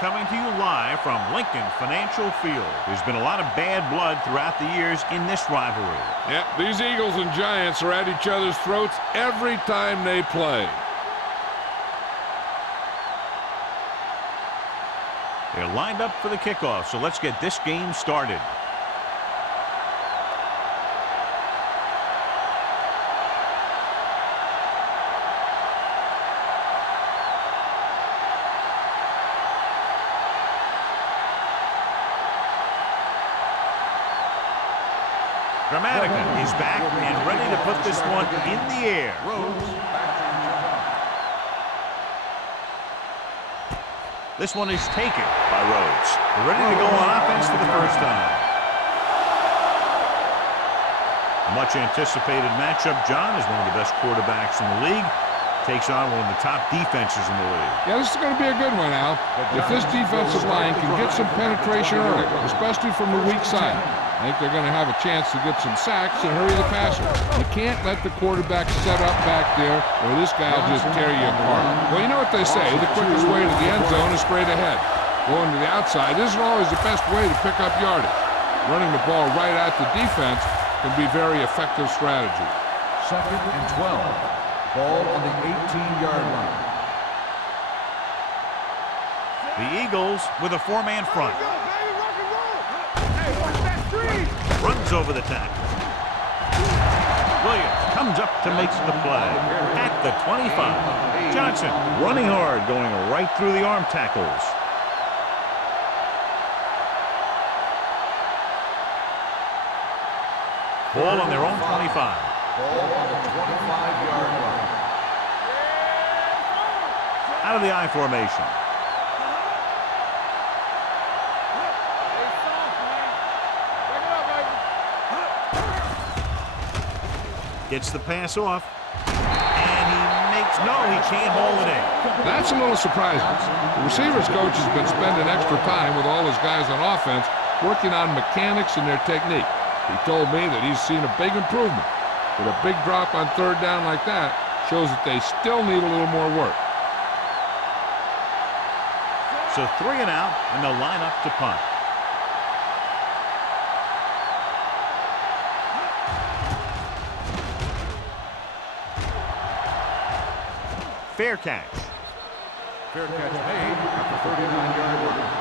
coming to you live from Lincoln Financial Field. There's been a lot of bad blood throughout the years in this rivalry. Yeah, these Eagles and Giants are at each other's throats every time they play. They're lined up for the kickoff, so let's get this game started. Dramatica is back and ready to put this one in the air. This one is taken by Rhodes. They're ready to go on offense for the first time. A much anticipated matchup. John is one of the best quarterbacks in the league. Takes on one of the top defenses in the league. Yeah, this is going to be a good one, Al. If this defensive line can get some penetration early, especially from the weak side, I think they're going to have a chance to get some sacks and hurry the passer. You can't let the quarterback set up back there or this guy will just tear you apart. Well, you know what they say, the quickest way to the end zone is straight ahead. Going to the outside isn't always the best way to pick up yardage. Running the ball right at the defense can be very effective strategy. 2nd and 12. Ball on the 18-yard line. The Eagles with a four-man front. Runs over the tackle. Williams comes up to make the play at the 25. Johnson running hard, going right through the arm tackles. Ball on their own 25. Ball on the 25-yard line. Out of the I formation. Gets the pass off, and he can't hold it in. That's a little surprising. The receivers coach has been spending extra time with all his guys on offense working on mechanics and their technique. He told me that he's seen a big improvement, but a big drop on third down like that shows that they still need a little more work. So 3 and out, and they'll line up to punt. Fair catch. Fair catch made at the 39-yard line.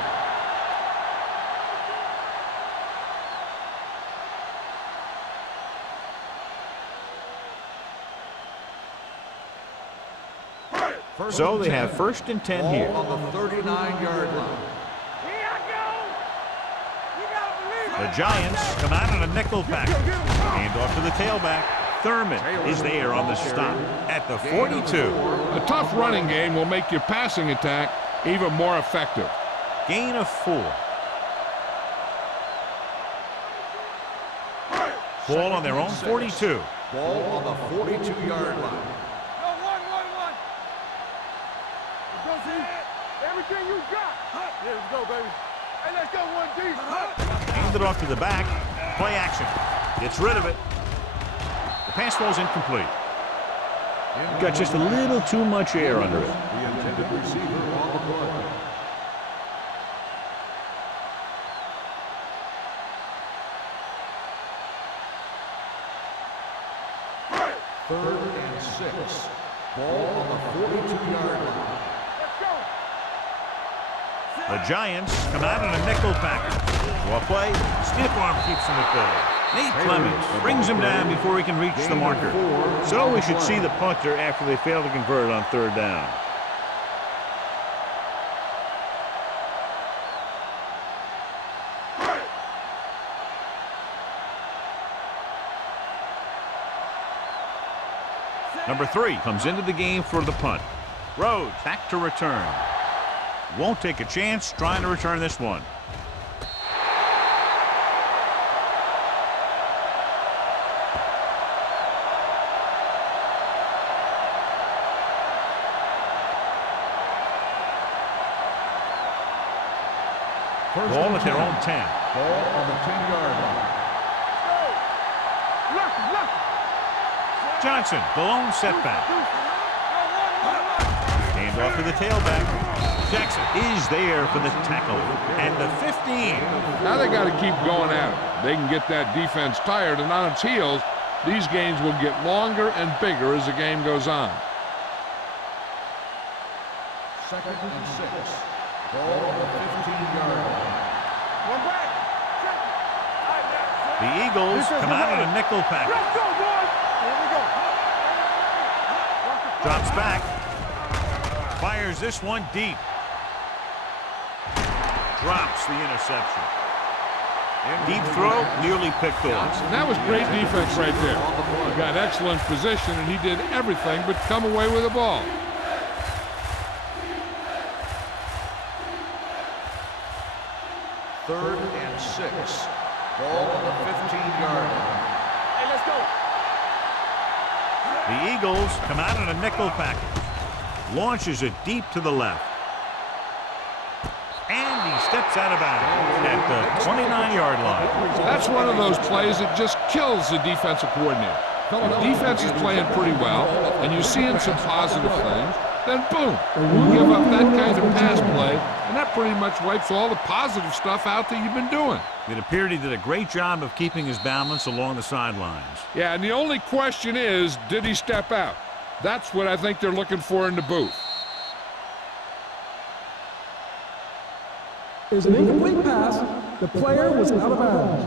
So they have 1st and 10 here. On the 39-yard line. The Giants come out in a nickel package. Hand off to the tailback. Thurman is there on the stop at the 42. A tough running game will make your passing attack even more effective. Gain of 4. Ball on their own 42. Ball on the 42-yard line. Everything you got. Yeah, let's go, baby. Hey, let's go 1D. Hand it off to the back. Play action. Gets rid of it. The pass falls incomplete. Got just a little too much air under it. The intended receiver on the play. Third and 6. Ball on the 42-yard line. The Giants come out in a nickel package. Well play. Stiff arm keeps him at bay. Nate Clemens brings him down before he can reach the marker. So we should see the punter after they fail to convert on 3rd down. Number 3 comes into the game for the punt. Rhodes back to return. Won't take a chance trying to return this one. Ball at their own 10. Ball on the 10-yard line. Johnson, the lone setback. Hand off to the tailback. Jackson is there for the tackle. And the 15. Now they got to keep going at it. They can get that defense tired and on its heels. These games will get longer and bigger as the game goes on. 2nd and 6. Ball on the 15-yard line. One back. The Eagles come out in a nickel package. Let's go, boys. Here we go. Drops back. Fires this one deep. Drops the interception. Deep throw, nearly picked off. And that was great defense right there. He got excellent position, and he did everything but come away with the ball. Third and 6. Ball on the 15-yard line. Hey, let's go. The Eagles come out in a nickel package. Launches it deep to the left. And he steps out of bounds at the 29-yard line. That's one of those plays that just kills the defensive coordinator. The defense is playing pretty well, and you're seeing some positive things. Then boom, you give up that kind of pass play, and that pretty much wipes all the positive stuff out that you've been doing. It appeared he did a great job of keeping his balance along the sidelines. Yeah, and the only question is, did he step out? That's what I think they're looking for in the booth. Is an incomplete pass. The player was out of bounds.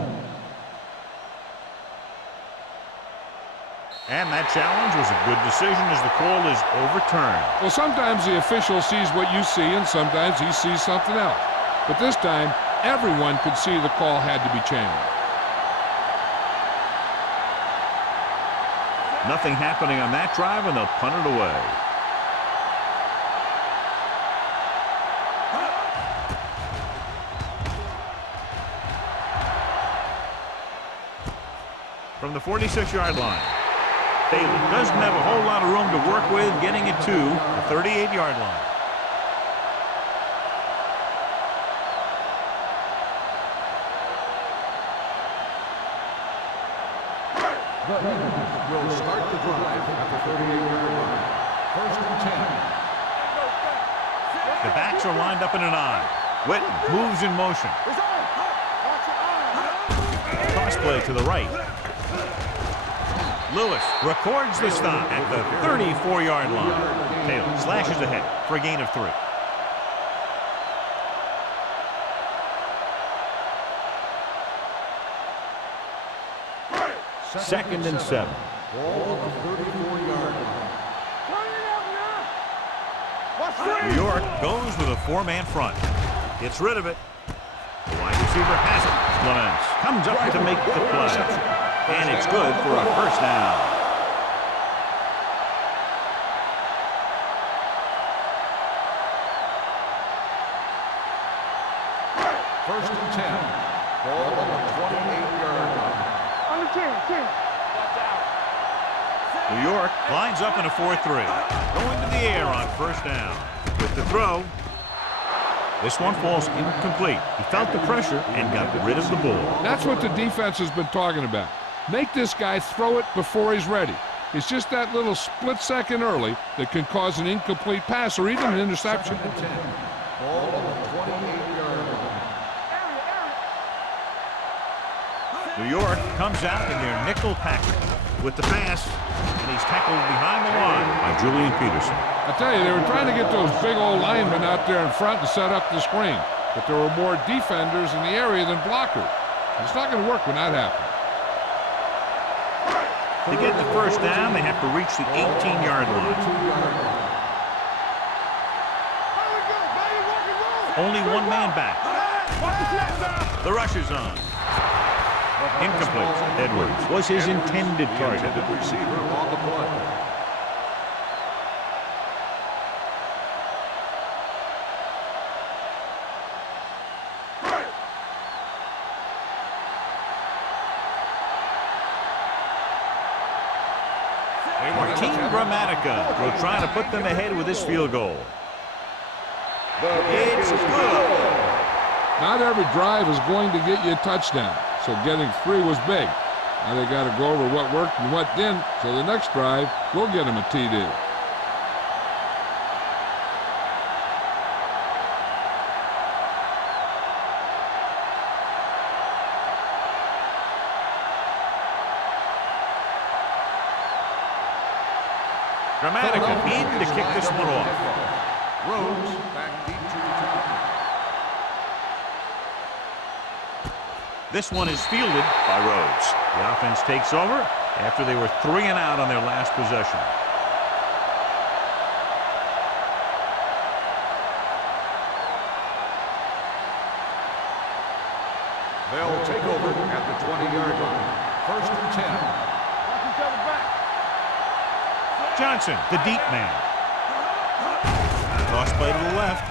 And that challenge was a good decision as the call is overturned. Well, sometimes the official sees what you see, and sometimes he sees something else. But this time, everyone could see the call had to be changed. Nothing happening on that drive, and they'll punt it away. From the 46-yard line. Bailey doesn't have a whole lot of room to work with, getting it to the 38-yard line. The Eagles will start the drive at the 38-yard line. 1st and 10. The backs are lined up in an I. Witten moves in motion. Cross play to the right. Lewis records the stop at the 34-yard line. Taylor slashes ahead for a gain of 3. Second and 7. Ball on the 34-yard line. New York goes with a 4-man front. Gets rid of it. The wide receiver has it. Clements comes up to make the play. And it's good for a first down. First and 10. Ball on the 28-yard line. On the 10. New York lines up in a 4-3. Going to the air on first down. With the throw. This one falls incomplete. He felt the pressure and got rid of the ball. That's what the defense has been talking about. Make this guy throw it before he's ready. It's just that little split second early that can cause an incomplete pass or even an interception. 2nd and 10. Ball on the 28-yard line. New York comes out in their nickel package with the pass, and he's tackled behind the line by Julian Peterson. I tell you, they were trying to get those big old linemen out there in front to set up the screen, but there were more defenders in the area than blockers. It's not going to work when that happens. To get the first down, they have to reach the 18-yard line. Only one man back. The rush is on. Incomplete. Edwards was his intended target. Receiver on the play. Team Gramatica will try to put them ahead with this field goal. It's good. Not every drive is going to get you a touchdown, so getting 3 was big. Now they got to go over what worked and what didn't, so the next drive will get them a TD. Dramatica in to kick this one off. Rhodes back deep to return. This one is fielded by Rhodes. The offense takes over after they were 3 and out on their last possession. They'll take over at the 20-yard line. 1st and 10. Watch each other back. Johnson, the deep man. Toss play to the left.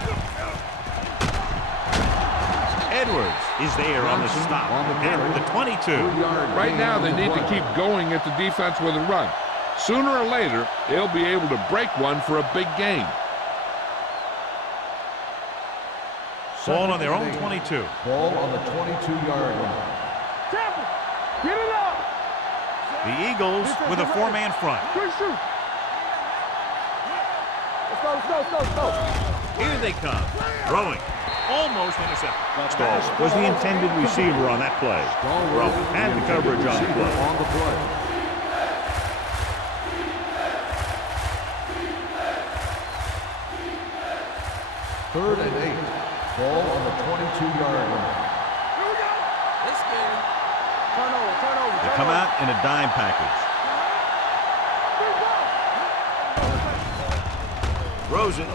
Edwards is there on the stop at the 22. Right now, they need to keep going at the defense with a run. Sooner or later, they'll be able to break one for a big gain. Ball on their own 22. Ball on the 22-yard line. Temple, get it up. The Eagles with a 4-man front. Quick shoot. Let's go. Here they come. Throwing. Almost intercepted. Stahl was the intended receiver on that play. Rowe had the coverage on the play. On the play. Third and 8. Ball on the 22-yard line. Here we go. This game. Turnover. They come out in a dime package. Rosen.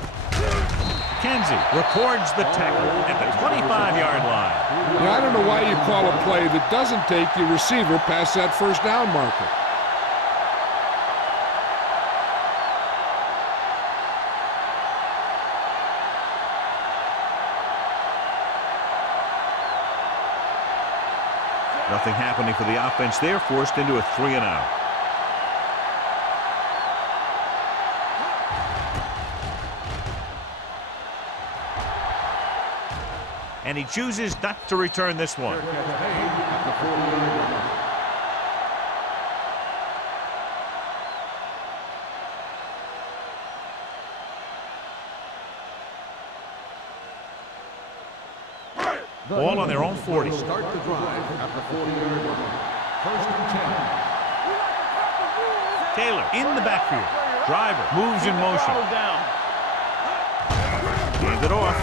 Kenzie records the tackle at the 25-yard line. Now, I don't know why you call a play that doesn't take your receiver past that first down marker. Nothing happening for the offense there, forced into a 3 and out. And he chooses not to return this one. Ball on their own 40. Start the drive at the 40-yard line. 1st and 10. Taylor in the backfield. Driver moves in motion. Hand it off.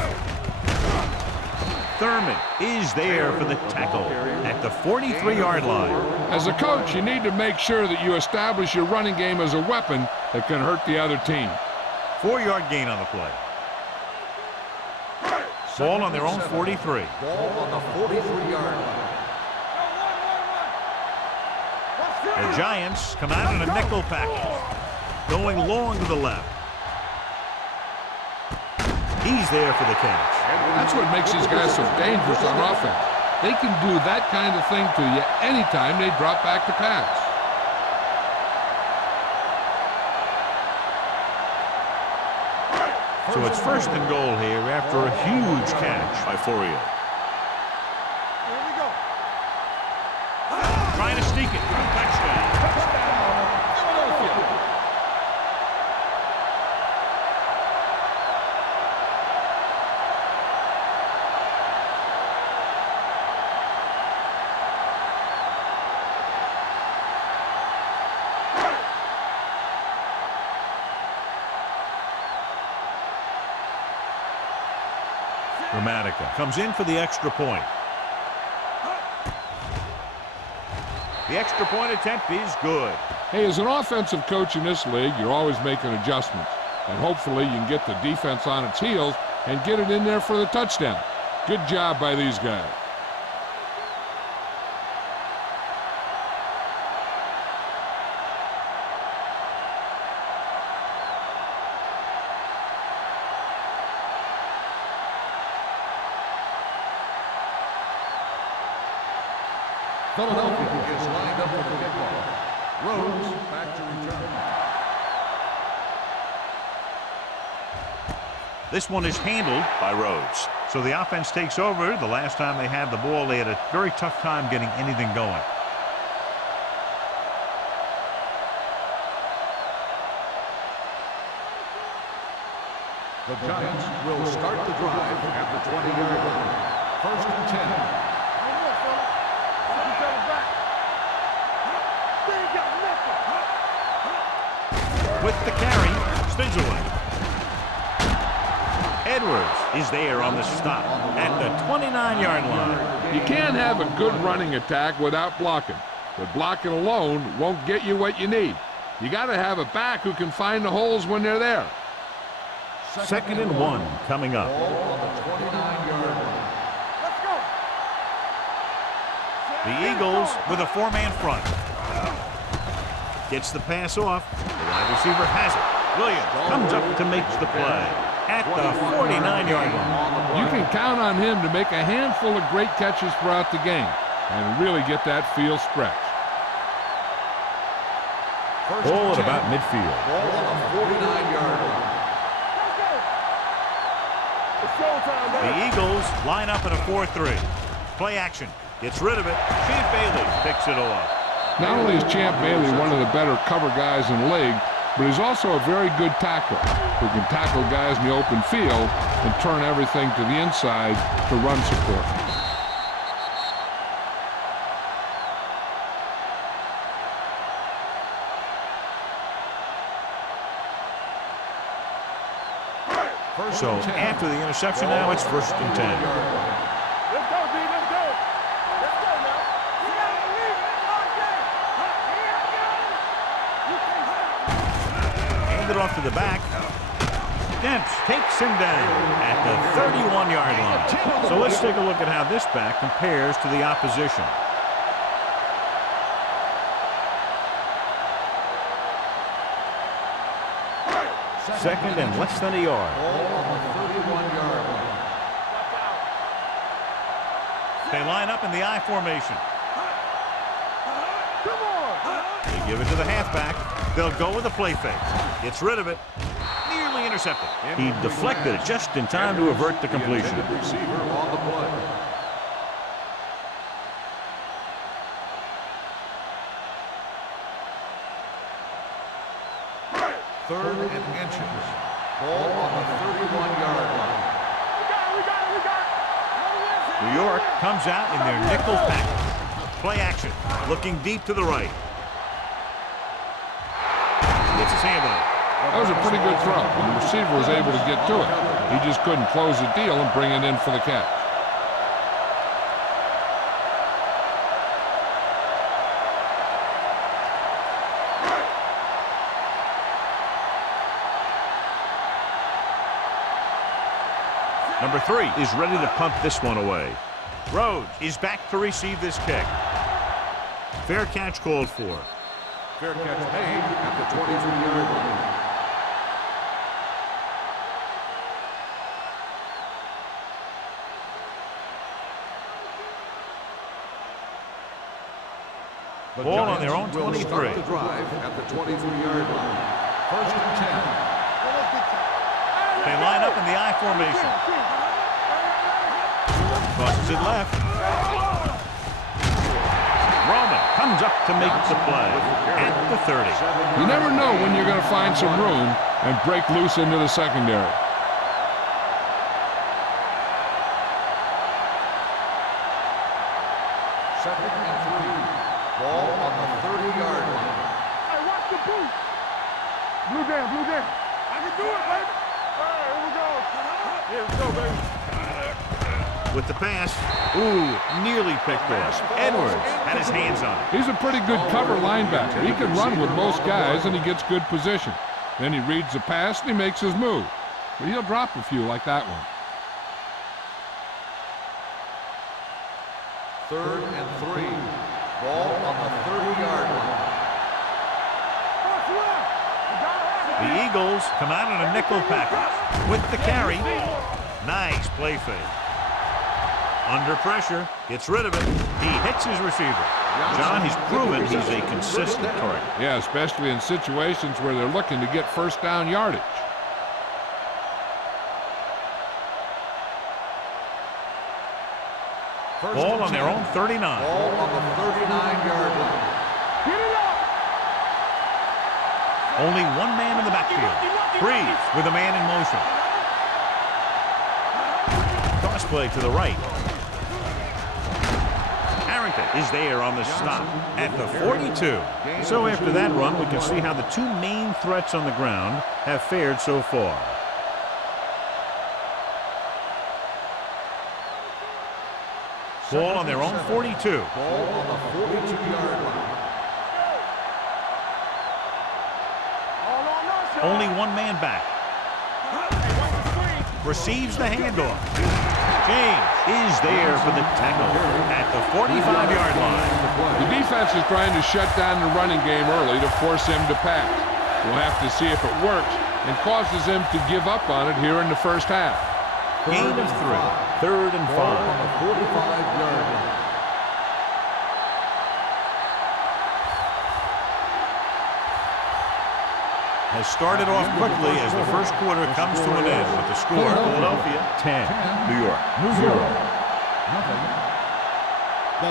Thurman is there for the tackle at the 43-yard line. As a coach, you need to make sure that you establish your running game as a weapon that can hurt the other team. 4-yard gain on the play. Ball on their own 43. Ball on the 43-yard line. The Giants come out in a nickel package. Going long to the left. He's there for the catch. That's what makes these guys so dangerous on offense. They can do that kind of thing to you anytime they drop back to pass. So it's 1st and goal here after a huge catch by Fourier. Here we go. Trying to sneak it. Touchdown. Philadelphia. Dramatica comes in for the extra point. The extra point attempt is good. Hey, as an offensive coach in this league, you're always making adjustments. And hopefully you can get the defense on its heels and get it in there for the touchdown. Good job by these guys. Philadelphia is lined up for the kickoff. Rhodes back to return. This one is handled by Rhodes. So the offense takes over. The last time they had the ball, they had a very tough time getting anything going. The Giants will start the drive at the 20-yard line. 1st and 10. Watch each other back. They ain't got nothing. with the carry. Svidgeland. Edwards is there on the stop at the 29-yard line. You can't have a good running attack without blocking, but blocking alone won't get you what you need. You got to have a back who can find the holes when they're there. 2nd and 1 coming up. Ball on the 29-yard line. Let's go. The Eagles with a 4-man front. Gets the pass off. The wide receiver has it. Williams comes up to make the play at the 49-yard line. You can count on him to make a handful of great catches throughout the game and really get that field stretch. Ball at about midfield. Ball on the 49-yard line. It's showtime, The baby. Eagles line up in a 4-3. Play action. Gets rid of it. Chief Bailey picks it off. Not only is Champ Bailey one of the better cover guys in the league, but he's also a very good tackler who can tackle guys in the open field and turn everything to the inside to run support. So after the interception now, it's 1st and 10. Let's go, B. Let's go. Let's go now. You gotta leave it like that. Hand it off to the back. Dent takes him down at the 31-yard line. So let's take a look at how this back compares to the opposition. Second and less than a yard. Ball on the 31-yard line. They line up in the I formation. Come on. They give it to the halfback. They'll go with a play fake. Gets rid of it. Nearly intercepted. He deflected it just in time to avert the completion. The receiver on the play. Third and inches. Ball on the 31-yard line. We got it. New York comes out in their nickel package. Play action. Looking deep to the right. Gets his hand on it. That was a pretty good throw, and the receiver was able to get to it. He just couldn't close the deal and bring it in for the catch. Number 3 is ready to punt this one away. Rhodes is back to receive this kick. Fair catch called for. Fair catch made at the 23-yard line. Ball on their own will 23. start the drive at the 23-yard line. 1st and 10. They line up in the I formation. Crosses it left. Roman comes up to make the play at the 30. You never know when you're going to find some room and break loose into the secondary. Second and 3. Ball on the 30-yard line. Hey, watch the boot. Blue down. I can do it, baby. All right, here we go. Here we go, baby. With the pass, nearly picked off. Edwards had his hands on it. He's a pretty good cover linebacker. He can run with most guys, and he gets good position. Then he reads the pass, and he makes his move. But he'll drop a few like that one. 3rd and 3. Ball on the 30-yard line. The Eagles come out in a nickel package with the carry. Nice play fake. Under pressure, gets rid of it. He hits his receiver. John, he's proven he's a consistent target. Yeah, especially in situations where they're looking to get first down yardage. Ball on their own 39. Ball on the 39-yard line. Get it up. Only one man in the backfield. Breeze with a man in motion. Cross play to the right. Harrington is there on the stop at the 42. So after that run, we can see how the two main threats on the ground have fared so far. Ball on their own 42. Ball on the 42-yard line. Only one man back. Receives the handoff. James is there for the tackle at the 45-yard line. The defense is trying to shut down the running game early to force him to pass. We'll have to see if it works and causes him to give up on it here in the first half. Gain of 3. 3rd and 5. On the 45-yard line. Has started off quickly as the first quarter comes to an end with the score Philadelphia 10, New York 0.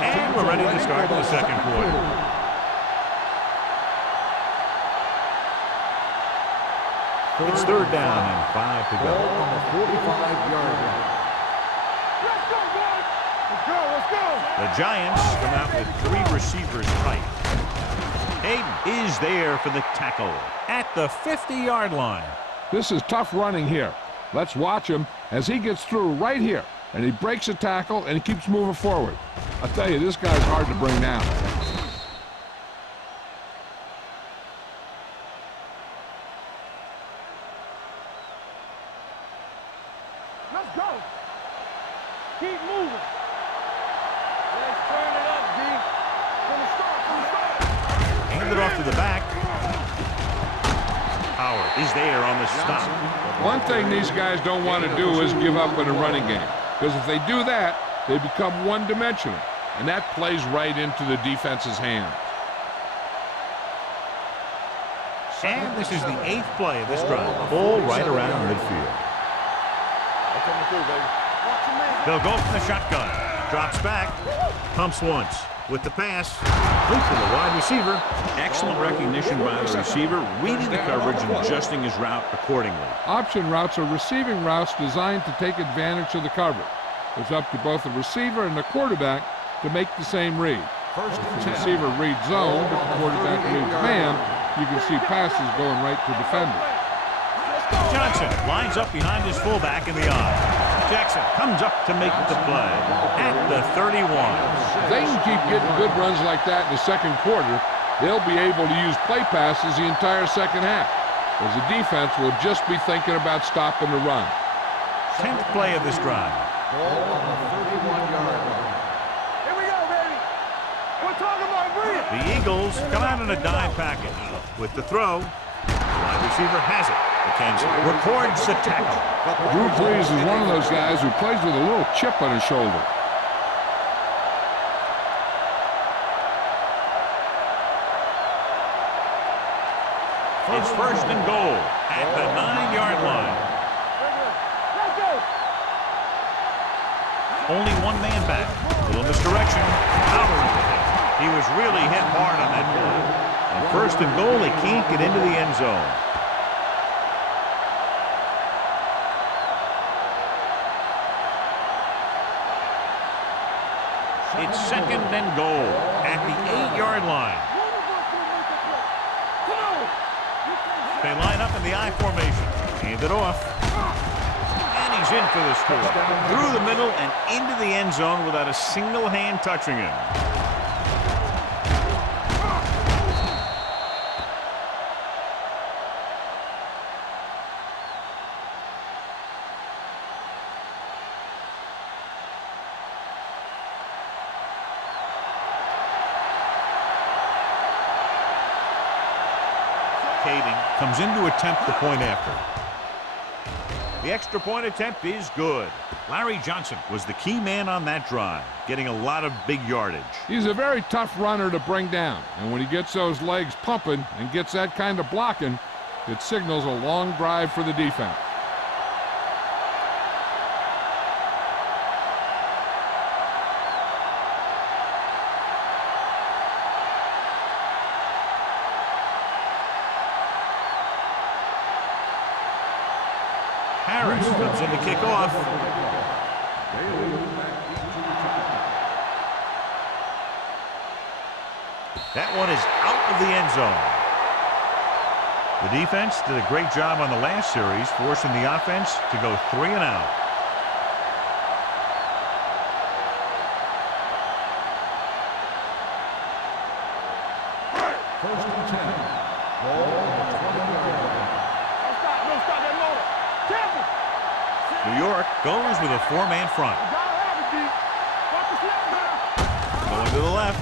And we're ready to start the second quarter. It's 3rd down and 5 to go. Ball on the 45-yard line. Let's go, boys! Let's go, let's go! The Giants come out with 3 receivers tight. Hayden is there for the tackle at the 50-yard line. This is tough running here. Let's watch him as he gets through right here. And he breaks a tackle and he keeps moving forward. I tell you, this guy's hard to bring down. Let's go! Keep moving! Let's turn it up, D. From the start. Handed off to the back. Howard is there on the stop. One thing these guys don't want to do is give up in a running game. Because if they do that, they become one-dimensional. And that plays right into the defense's hands. And this is the 8th play of this drive. Ball right around midfield. They'll go from the shotgun. Drops back. Pumps once. With the pass. Complete to the wide receiver. Excellent recognition by the receiver, reading the coverage and adjusting his route accordingly. Option routes are receiving routes designed to take advantage of the coverage. It's up to both the receiver and the quarterback to make the same read. If the receiver reads zone, but the quarterback reads man, you can see passes going right to defenders. Johnson lines up behind his fullback in the eye. Jackson comes up to make the play at the 31. If they can keep getting good runs like that in the second quarter, they'll be able to use play passes the entire second half, as the defense will just be thinking about stopping the run. 10th play of this drive. Ball on the 31-yard line. Here we go, baby! We're talking about breathing! The Eagles come out in a dime package. With the throw, the wide receiver has it. McKenzie records the tackle. Drew Brees is one of those guys who plays with a little chip on his shoulder. It's 1st and goal at the 9-yard line. Let's go! Only one man back. Little misdirection. Power into him. He was really hit hard on that play. And 1st and goal, they can't get into the end zone. It's 2nd and goal at the 8-yard line. They line up in the I formation. Hand it off. And he's in for the score. Through the middle and into the end zone without a single hand touching him. Comes in to attempt the point after. The extra point attempt is good. Larry Johnson was the key man on that drive, getting a lot of big yardage. He's a very tough runner to bring down, and when he gets those legs pumping and gets that kind of blocking, it signals a long drive for the defense. Harris comes in to kick off. That one is out of the end zone. The defense did a great job on the last series, forcing the offense to go 3 and out. First and 10. Ball on the 20-yard line. No stop that motor. Temple. New York goes with a 4-man front. You gotta have it, D. Watch the snap now. Going to the left.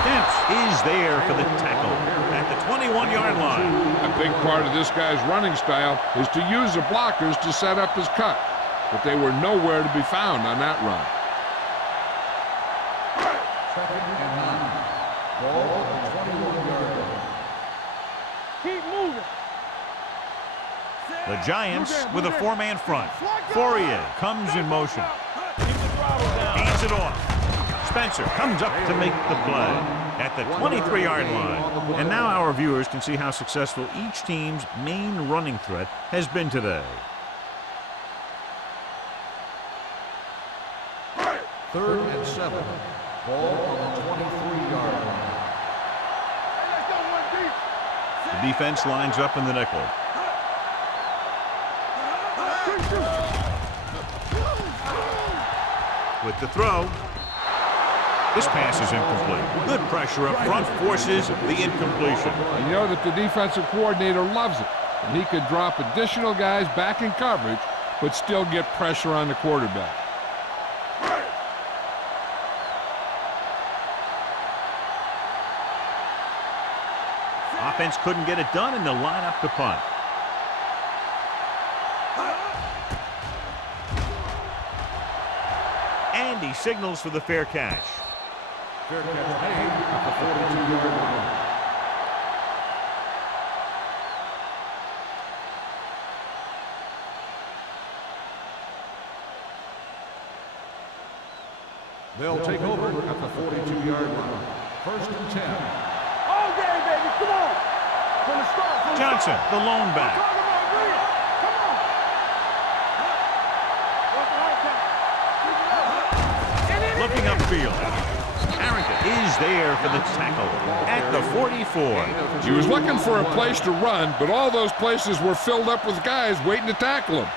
Dempsey is there for the tackle at the 21-yard line. A big part of this guy's running style is to use the blockers to set up his cut, but they were nowhere to be found on that run. Second and 9. Ball on the 21-yard line. Keep moving. The Giants with a 4-man front. Fourier comes in motion. Hands it off. Spencer comes up to make the play at the 23-yard line. And now our viewers can see how successful each team's main running threat has been today. Third and 7. Ball on the 23-yard line. Hey, let's go one deep. The defense lines up in the nickel. With the throw. This pass is incomplete. Good pressure up front forces the incompletion. You know that the defensive coordinator loves it, and he could drop additional guys back in coverage, but still get pressure on the quarterback. Offense couldn't get it done, and they'll line up to punt. And he signals for the fair catch. Fair catch made at the 42-yard line. They'll take over at the 42-yard line. First and 10. All game, baby. Come on. From the start. From the Johnson, start. the lone back. Talk about Reed. Come on. What's the high catch? Looking upfield. Harrington is there for the tackle at the 44. He was looking for a place to run, but all those places were filled up with guys waiting to tackle him.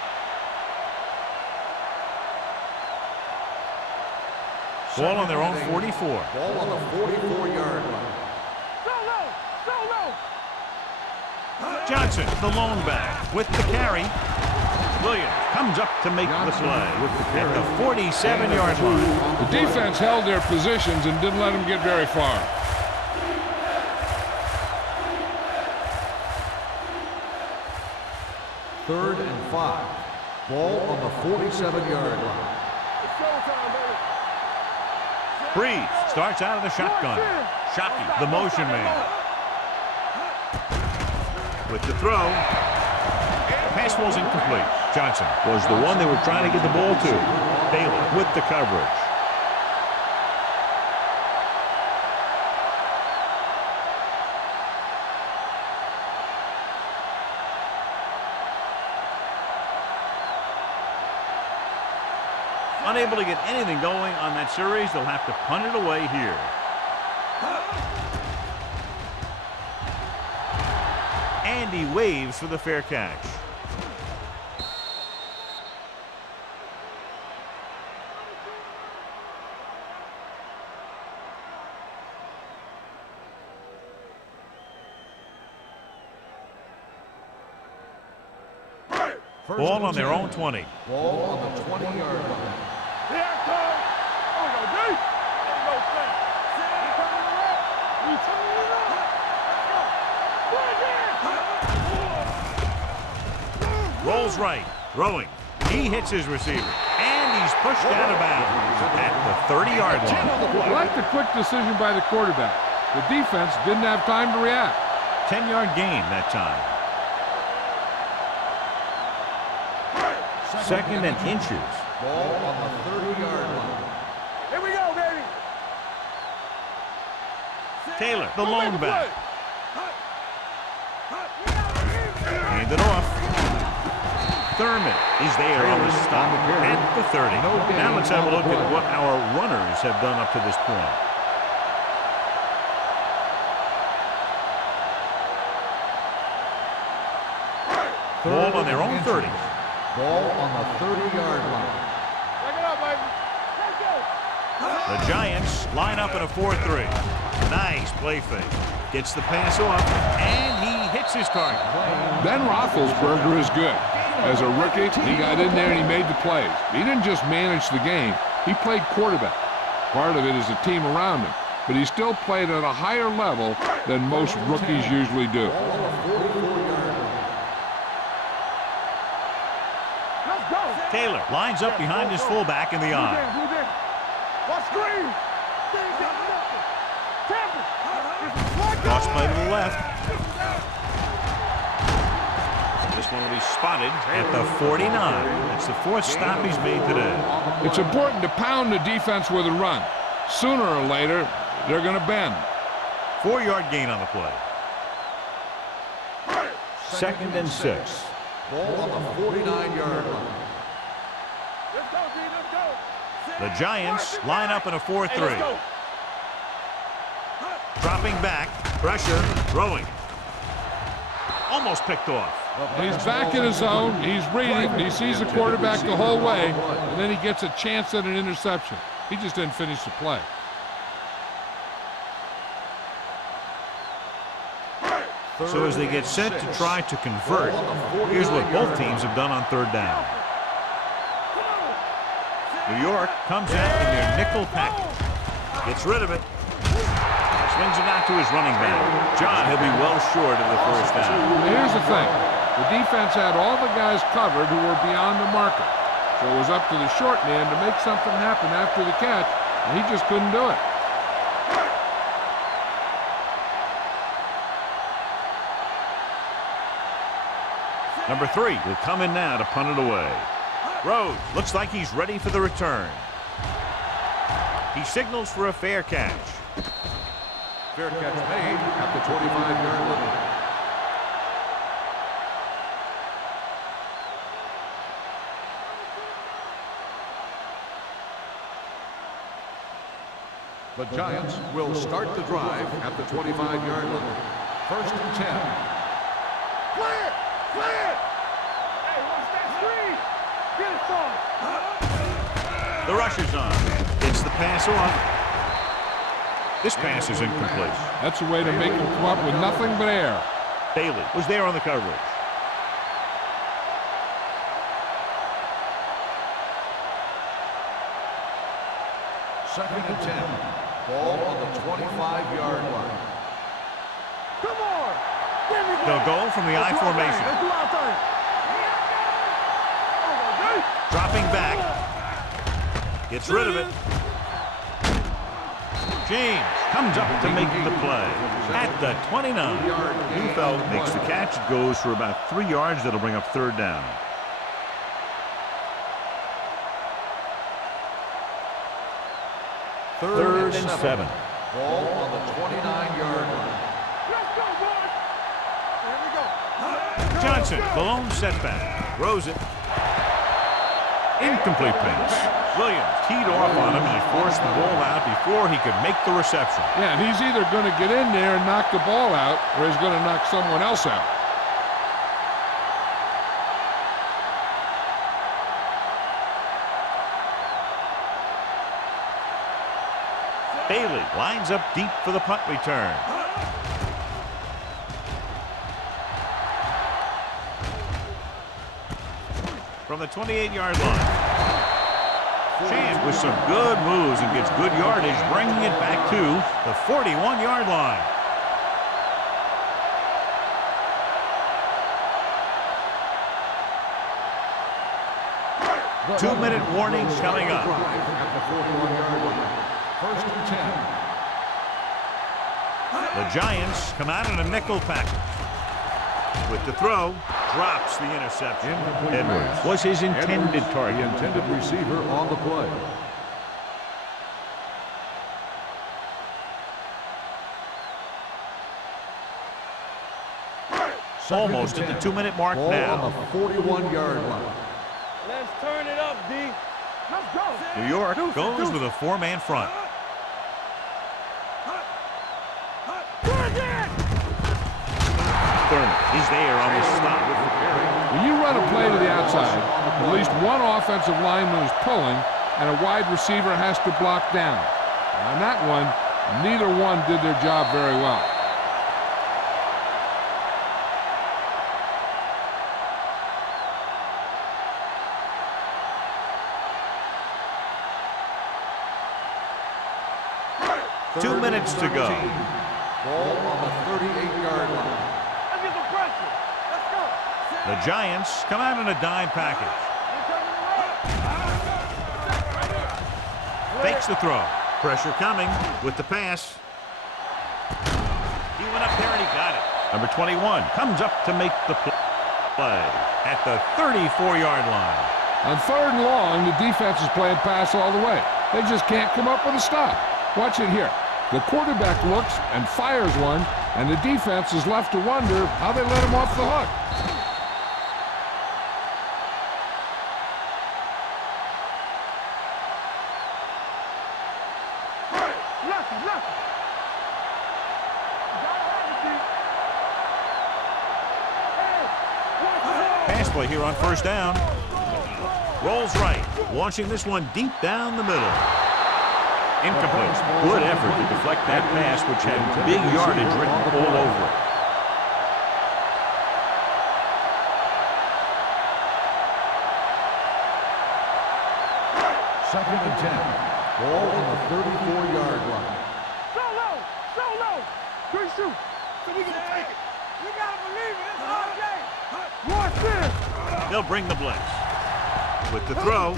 Ball on their own 44. Ball on the 44-yard line. Solo. Solo. Johnson, the lone back, with the carry. Williams comes up to make the play at the 47-yard line. The defense held their positions and didn't let them get very far. Third and 5. Ball on the 47-yard line. It's showtime, baby. Breeze starts out of the shotgun. Shockey, the motion man. With the throw. Pass was incomplete. Johnson was the one they were trying to get the ball to. Bailey with the coverage. Unable to get anything going on that series, they'll have to punt it away here. And he waves for the fair catch. Ball on their own 20. Ball on the 20-yard line. Here it comes. Oh, no, D. Ain't no thing. We turning it up. We turning it up. Let's go. Rolls right. Throwing. He hits his receiver. And he's pushed out of bounds at the 30-yard line. I like the quick decision by the quarterback. The defense didn't have time to react. 10-yard gain that time. Second and inches. Ball on the 30-yard line. Here we go, baby. Taylor, the lone back. Hand it off. Thurman is there on the stop at the 30. Now let's have a look at what our runners have done up to this point. Ball on their own 30. Ball on the 30-yard line. Take it up, baby. Let's go. The Giants line up in a 4-3. Nice play fake. Gets the pass off, and he hits his target. Ben Roethlisberger is good. As a rookie, he got in there and he made the plays. He didn't just manage the game, he played quarterback. Part of it is the team around him, but he still played at a higher level than most rookies usually do. Let's go. Taylor lines up behind his fullback in the eye. Blue jam. Watch screen. Cross play to the left. This one will be spotted at the 49. It's the fourth stop he's made today. It's important to pound the defense with a run. Sooner or later, they're going to bend. 4-yard gain on the play. 2nd and 6. Ball on the 49-yard line. Let's go, D. Let's go. The Giants line up in a 4-3. Dropping back, pressure, throwing. Almost picked off. He's back in his zone. He's reading. He sees the quarterback the whole way, and then he gets a chance at an interception. He just didn't finish the play. So as they get set to try to convert, here's what both teams have done on 3rd down. New York comes out in their nickel package. Gets rid of it. Swings it out to his running back. John, he'll be well short of the first down. Here's the thing. The defense had all the guys covered who were beyond the marker. So it was up to the short man to make something happen after the catch, and he just couldn't do it. Number 3 will come in now to punt it away. Rhodes looks like he's ready for the return. He signals for a fair catch. Fair catch made at the 25-yard line. The Giants will start the drive at the 25-yard line. 1st and 10. Clear! Clear! Hey, watch that screen! Get it, son! The rush is on. Gets the pass off. This pass is incomplete. That's a way to make him come up with nothing but air. Bailey was there on the coverage. Second and 10. Ball on the 25-yard line. Come on! Give me They'll go from the I formation. Let's do our thing. Dropping back. Gets rid of it. James comes up to make the play at the 29. Neufeld makes the catch. It goes for about 3 yards. That'll bring up 3rd down. Third and 7. Ball on the 29-yard line. Let's go, boys! Here we go. Johnson, the lone setback. Throws it. Incomplete pass. Williams teed off on him, and he forced the ball out before he could make the reception. Yeah, and he's either going to get in there and knock the ball out, or he's going to knock someone else out. Bailey lines up deep for the punt return. From the 28-yard line. Chance with some good moves and gets good yardage, bringing it back to the 41-yard line. Two-minute warning coming up. At the 41-yard line. 1st and 10. The Giants come out in a nickel package. With the throw, drops the interception. Edwards was his intended target. The intended receiver on the play. Almost at the 2-minute mark Ball now. on the 41-yard line. Let's turn it up, D. Let's go. New York goes with a 4-man front. Thurman is there on the stop. When you run a play to the outside, at least one offensive lineman is pulling, and a wide receiver has to block down. On that one, neither one did their job very well. Two minutes to go. Ball on the 38-yard line. Let's get some pressure. Let's go. The Giants come out in a dime package. Fakes the throw. Pressure coming with the pass. He went up there and he got it. Number 21 comes up to make the play at the 34-yard line. On 3rd and long, the defense is playing pass all the way. They just can't come up with a stop. Watch it here. The quarterback looks and fires one, and the defense is left to wonder how they let him off the hook. Pass play here on 1st down. Rolls right, launching this one deep down the middle. Incomplete. Good effort to deflect that pass, which had big yardage written all over it. Second and 10. Ball on the 34-yard line. So low. Good shoot. So we gonna take it. We gotta believe it. It's our game. Watch this. They'll bring the blitz. With the throw,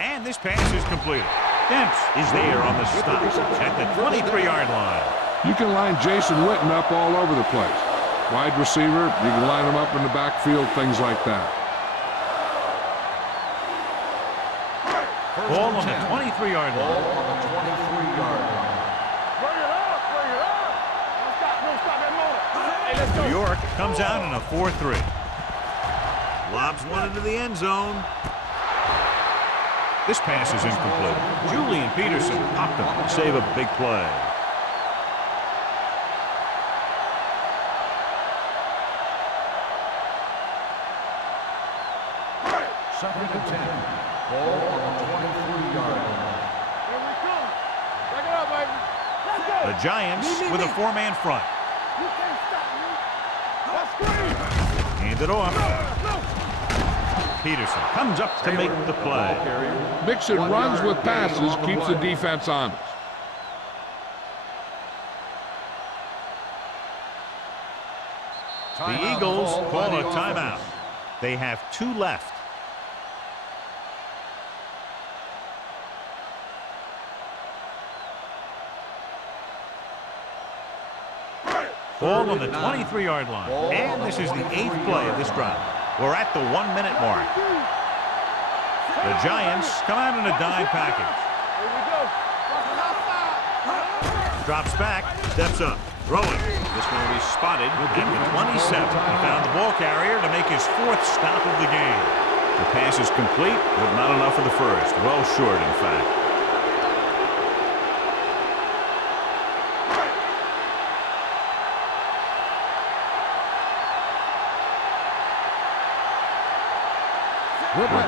and this pass is completed. Dent is there on the stop at the 23-yard line. You can line Jason Witten up all over the place. Wide receiver, you can line him up in the backfield, things like that. Ball on the 23-yard Ball line. on the 23-yard line. Bring it up. Don't stop that motor. Hey, let's go. New York comes out in a 4-3. Lobs one into the end zone. This pass is incomplete. Julian Peterson popped him to save a big play. Second and 10. Ball on the 23-yard line. Here we come. Back it up, baby. Let's go. The Giants with a 4-man front. You can't stop me. Let's scream. Hand it off. Let's go. Peterson comes up to make the play. Mixing runs with passes keeps the defense honest. The Eagles call a timeout. They have 2 left. Ball on the 23-yard line. And this is the 8th play of this drive. We're at the 1-minute mark. The Giants come out in a dime package. Here we go. Drops back, steps up, throwing. This one will be spotted at the 27. He found the ball carrier to make his 4th stop of the game. The pass is complete, but not enough for the first. Well short, in fact.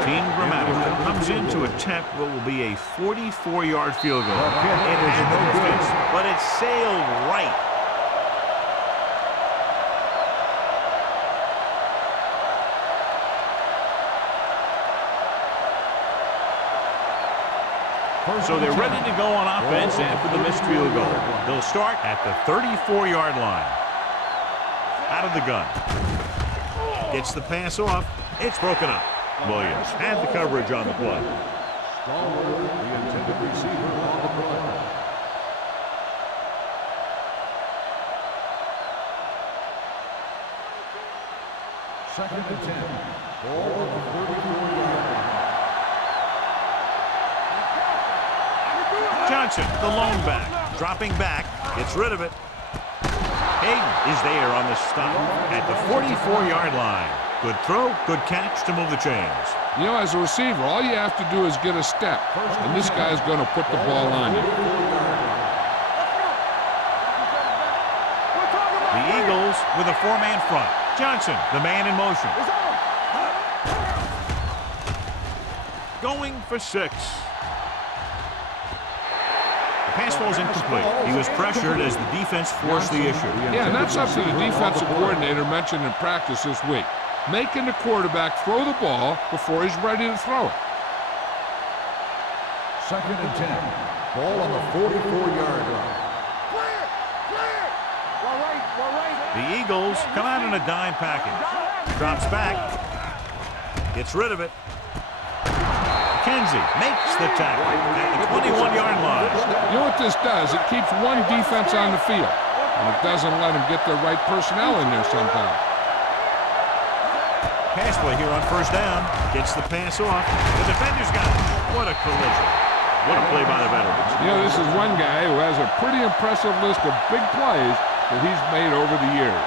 Team Grammatical comes in to attempt what will be a 44-yard field goal. It is no distance, but it sailed right. So they're ready to go on offense after the missed field goal. They'll start at the 34-yard line. Out of the gun. Gets the pass off. It's broken up. Williams had the coverage on the play. Stallworth, the intended receiver on the play. Second and 10. Ball on the 34-yard line. Johnson, the lone back, dropping back, gets rid of it. Hayden is there on the stop at the 44-yard line. Good throw, good catch to move the chains. You know, as a receiver, all you have to do is get a step, and this guy's going to put the ball on you. The Eagles with a 4-man front. Johnson, the man in motion. going for 6. The pass falls incomplete. He was pressured as the defense forced the issue. Yeah, and that's something the defensive coordinator mentioned in practice this week. Making the quarterback throw the ball before he's ready to throw it. 2nd and 10. Ball on the 44-yard line. The Eagles come out in a dime package. Drops back. Gets rid of it. McKenzie makes the tackle at the 21-yard line. You know what this does? It keeps one defense on the field, and it doesn't let them get the right personnel in there sometimes. Pass play here on 1st down. Gets the pass off. The defender's got it. What a collision. What a play by the veterans. You know, this is one guy who has a pretty impressive list of big plays that he's made over the years.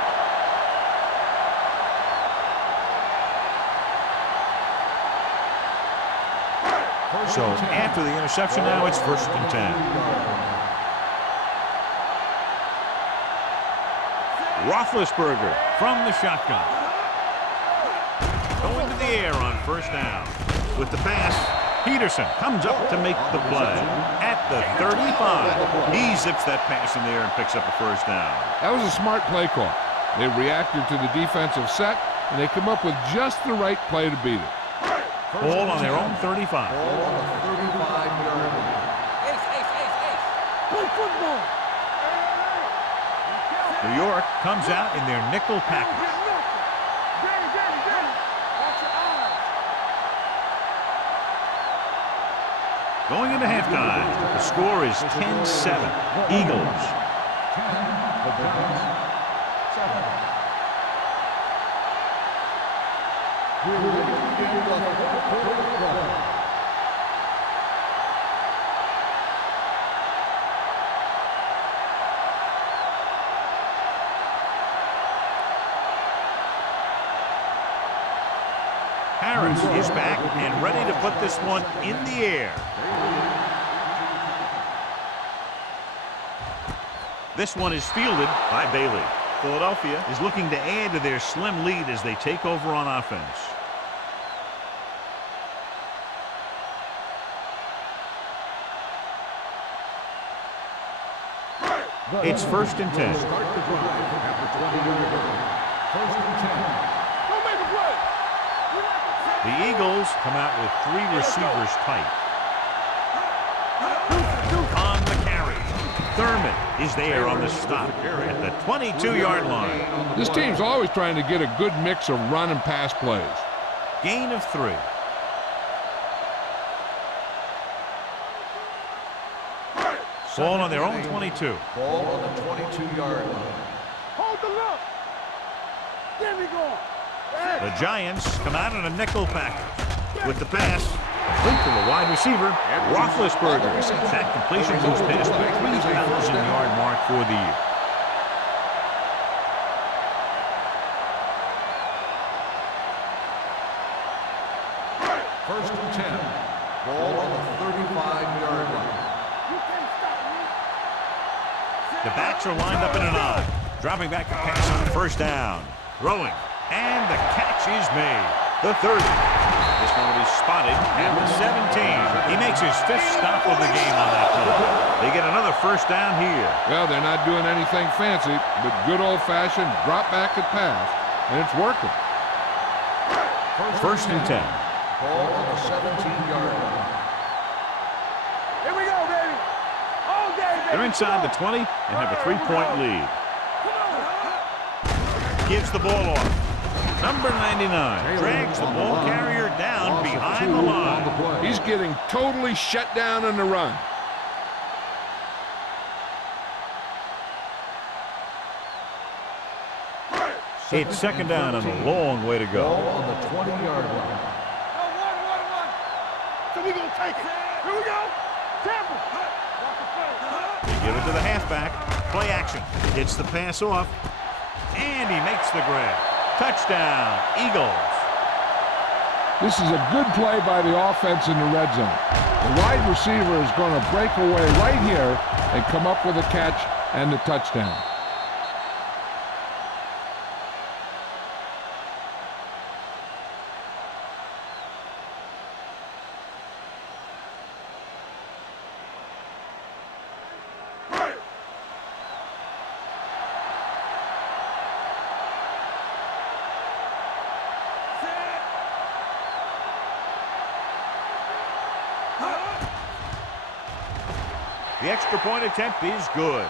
So after the interception now, it's 1st and 10. Roethlisberger from the shotgun. Going to the air on 1st down. With the pass, Peterson comes up to make the play at the 35. He zips that pass in the air and picks up a 1st down. That was a smart play call. They reacted to the defensive set, and they come up with just the right play to beat it. Ball on their own 35. Ball on the 35-yard line. Play football. New York comes out in their nickel package. Going into halftime, the score is 10-7. Eagles. 10, the Giants. 7. We're ready to begin the 4th quarter. Harris is back and ready to put this one in the air. This one is fielded by Bailey. Philadelphia is looking to add to their slim lead as they take over on offense. It's 1st and 10. Start the drive at the 20-yard line. 1st and 10. Don't make a play. The Eagles come out with 3 receivers tight. On the carry, Thurman is there on the stop at the 22-yard line. This team's always trying to get a good mix of run and pass plays. Gain of 3. Ball on their own 22. Ball on the 22-yard line. Hold the look. There we go. The Giants come out in a nickel package. With the pass, complete to the wide receiver, Roethlisberger. That completion moves past the 3,000-yard mark for the year. First and 10. Ball on the 35-yard line. The backs are lined up in an I. Dropping back to pass on 1st down. Throwing. And the catch is made. The 30. This one will be spotted at the 17. He makes his 5th stop of the game on that play. They get another 1st down here. Well, they're not doing anything fancy, but good old-fashioned drop back and pass, and it's working. 1st and 10. Ball on the 17-yard line. Here we go, baby. All day, baby. They're inside the 20 and have a 3-point lead. Gives the ball off. Number 99 drags the ball carrier down behind the line. He's getting totally shut down on the run. It's 2nd down and a long way to go. Ball on the 20-yard line. So we gonna take it. Here we go. Tampa. They give it to the halfback. Play action. Gets the pass off. And he makes the grab. Touchdown, Eagles. This is a good play by the offense in the red zone. The wide receiver is going to break away right here and come up with a catch and the touchdown. The extra point attempt is good.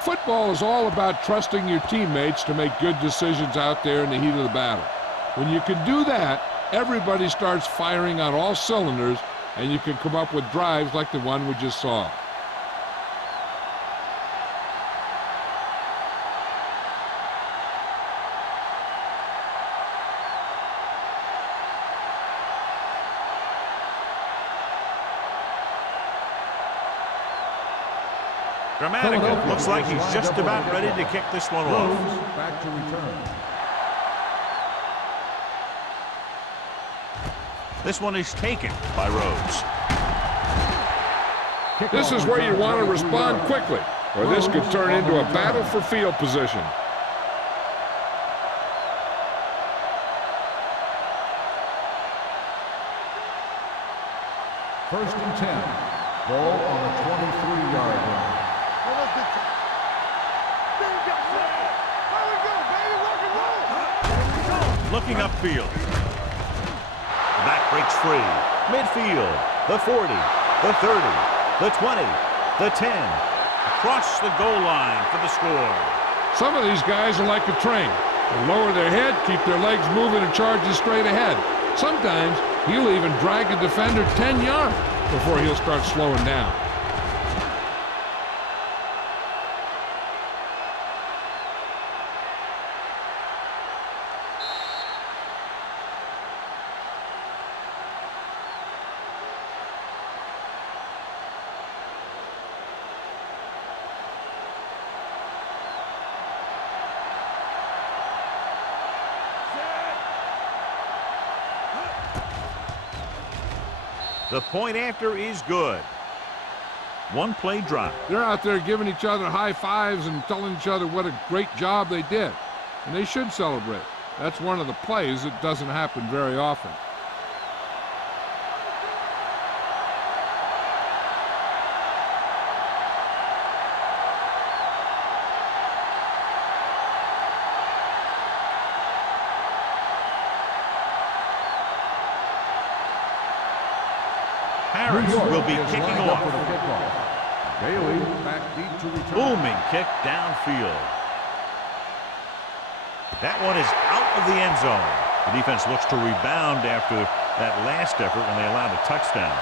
Football is all about trusting your teammates to make good decisions out there in the heat of the battle. When you can do that, everybody starts firing on all cylinders, and you can come up with drives like the one we just saw. Grammatical looks like he's just about ready to kick this one off. Back to return. This one is taken by Rhodes. This is where you want to respond quickly, or this could turn into a battle for field position. First and 10. Ball on the 23-yard line. Looking upfield. The back breaks free. Midfield. The 40. The 30. The 20. The 10. Across the goal line for the score. Some of these guys are like a train. They lower their head, keep their legs moving, and charge straight ahead. Sometimes he'll even drag a defender 10 yards before he'll start slowing down. The point after is good. One play drop. They're out there giving each other high fives and telling each other what a great job they did. And they should celebrate. That's one of the plays that doesn't happen very often. Harris will be kicking off. Bailey back deep to return. Booming kick downfield. That one is out of the end zone. The defense looks to rebound after that last effort when they allowed a touchdown.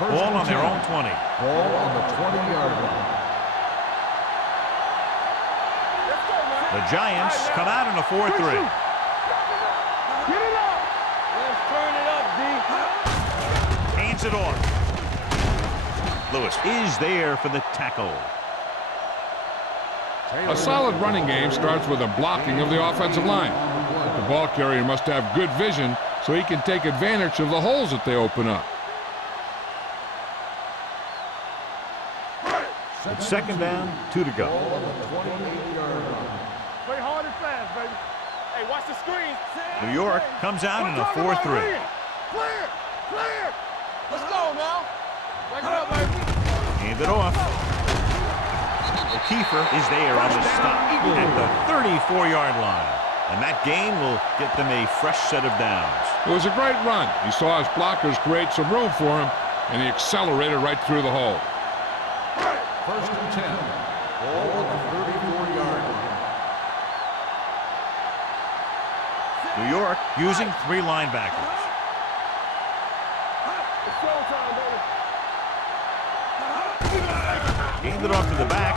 Ball on their own 20. Ball on the 20-yard line. The Giants come out in a 4-3. Get it up. Let's turn it up, D. Hands it off. Lewis is there for the tackle. A solid running game starts with a blocking of the offensive line. The ball carrier must have good vision so he can take advantage of the holes that they open up. It's second down, 2 to go. Play hard and fast, baby. Hey, watch the screen. New York comes out in a 4-3. Clear. Clear. Let's go now. Break it up, baby. Hand it off. Kiefer is there on the stop at the 34-yard line. And that gain will get them a fresh set of downs. It was a great run. He saw his blockers create some room for him, and he accelerated right through the hole. First and 10. Ball on the 34-yard line. New York using 3 linebackers. It's showtime, baby. Hand it off to the back.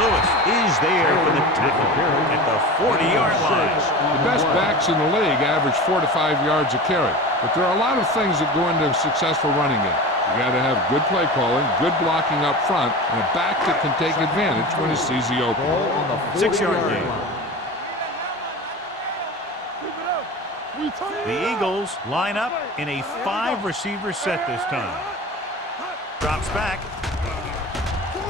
Lewis is there for the tackle at the 40-yard line. The best backs in the league average 4 to 5 yards a carry. But there are a lot of things that go into a successful running game. You got to have good play calling, good blocking up front, and a back that can take advantage when he sees the open. Ball on the 6-yard gain. The Eagles line up in a 5-receiver set this time. Drops back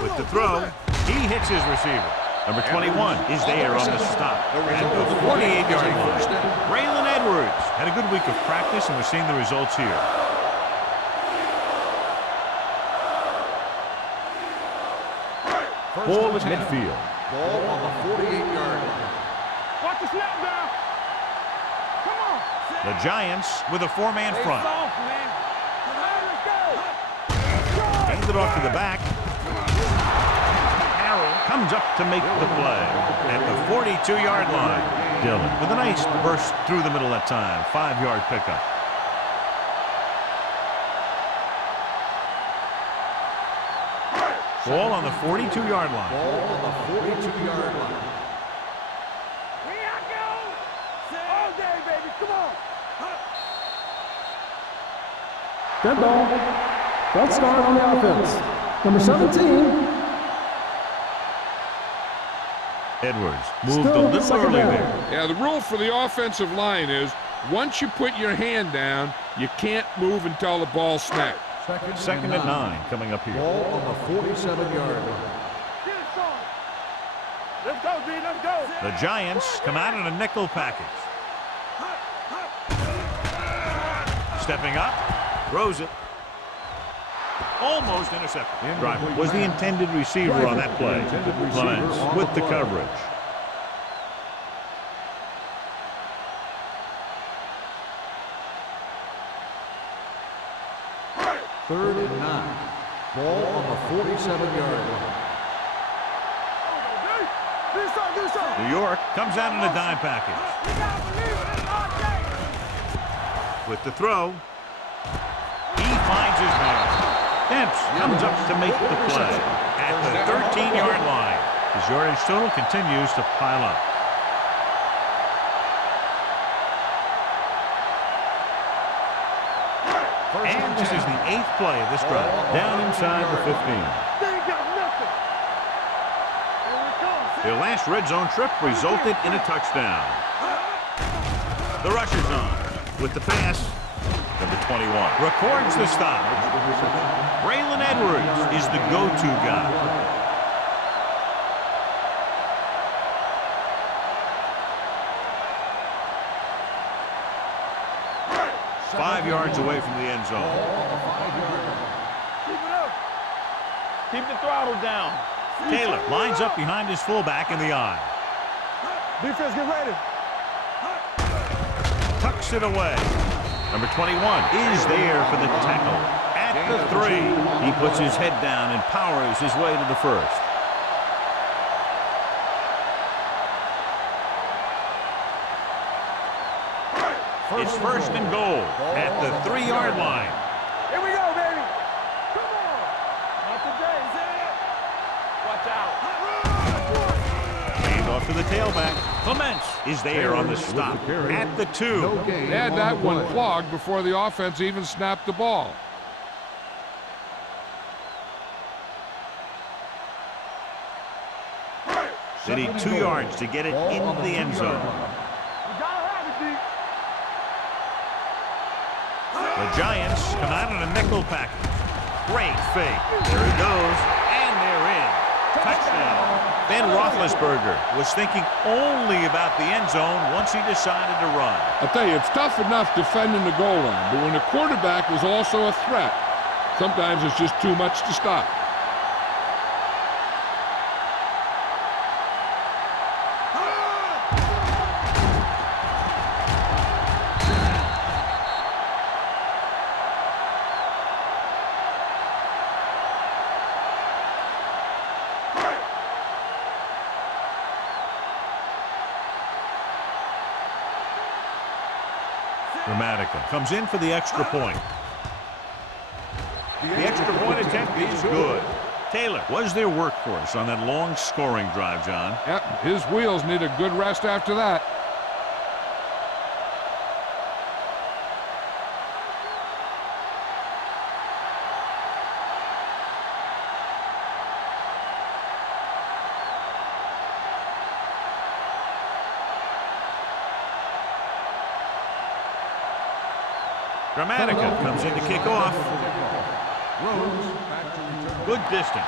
with the throw. He hits his receiver. Number 21 is there on the stop at the 48-yard line. Braylon Edwards had a good week of practice, and we're seeing the results here. First Ball and at 10. midfield. Ball on the 48-yard line. Watch the snap down. The Giants with a four-man front. Hands it off to the back. Harrell comes up to make the play at the 42-yard line. Dillon with a nice burst through the middle that time. 5-yard pickup. Ball on the 42-yard line. Ball on the 42-yard line. Here I go! All day, baby, come on! Dead ball. False start on the offense. Number 17. Edwards moved Still a little second early down. there. Yeah, the rule for the offensive line is once you put your hand down, you can't move until the ball's snapped. Second and 9 coming up here. Ball on the 47-yard line. Get it, son! Let's go, D, let's go! The Giants come out in a nickel package. Stepping up, throws it. Almost intercepted. Driver was the intended receiver on that play. Clements with the coverage. Third and 9. Ball on the 47-yard line. New York comes out in a dime package. With the throw, he finds his man. Dempsey comes up to make the play at the 13-yard line. His yardage total continues to pile up. And this is the 8th play of this drive. Down inside the 15. They ain't got nothing! Here it comes! Their last red zone trip resulted in a touchdown. The rush is on with the pass. Number 21 records the stop. Braylon Edwards is the go-to guy. Five yards away from the end zone. Keep it up! Keep the throttle down! Taylor lines up behind his fullback in the eye. Defense, get ready! Tucks it away. Number 21 is there for the tackle. At the 3, he puts his head down and powers his way to the first. It's first and goal at the 3-yard line. Here we go, baby! Come on! Not today, Zed! Watch out! Hand off to the tailback. Clements is there on the stop at the 2. They had that one clogged before the offense even snapped the ball. They need 2 yards to get it into the end zone. You gotta have it, D! The Giants come out in a nickel package. Great fake. There he goes, and they're in. Touchdown. Ben Roethlisberger was thinking only about the end zone once he decided to run. I'll tell you, it's tough enough defending the goal line, but when the quarterback is also a threat, sometimes it's just too much to stop. Dramatica comes in for the extra point. The extra point attempt is good. Taylor was their workhorse on that long scoring drive, John. Yep, his wheels need a good rest after that. Dramatica comes in to kick off. Good distance.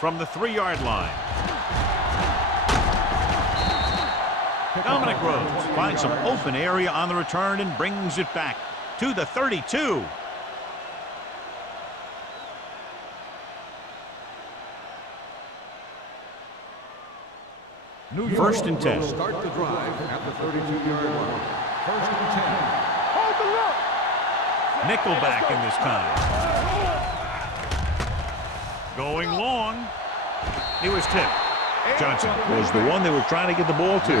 From the 3-yard line. Dominic Rhodes finds some open area on the return and brings it back to the 32. New York First and 10. will start the drive at the 32-yard line. First and 10. Hold the look. Nickelback in this time. Going long. He was tipped. Johnson was the one they were trying to get the ball to.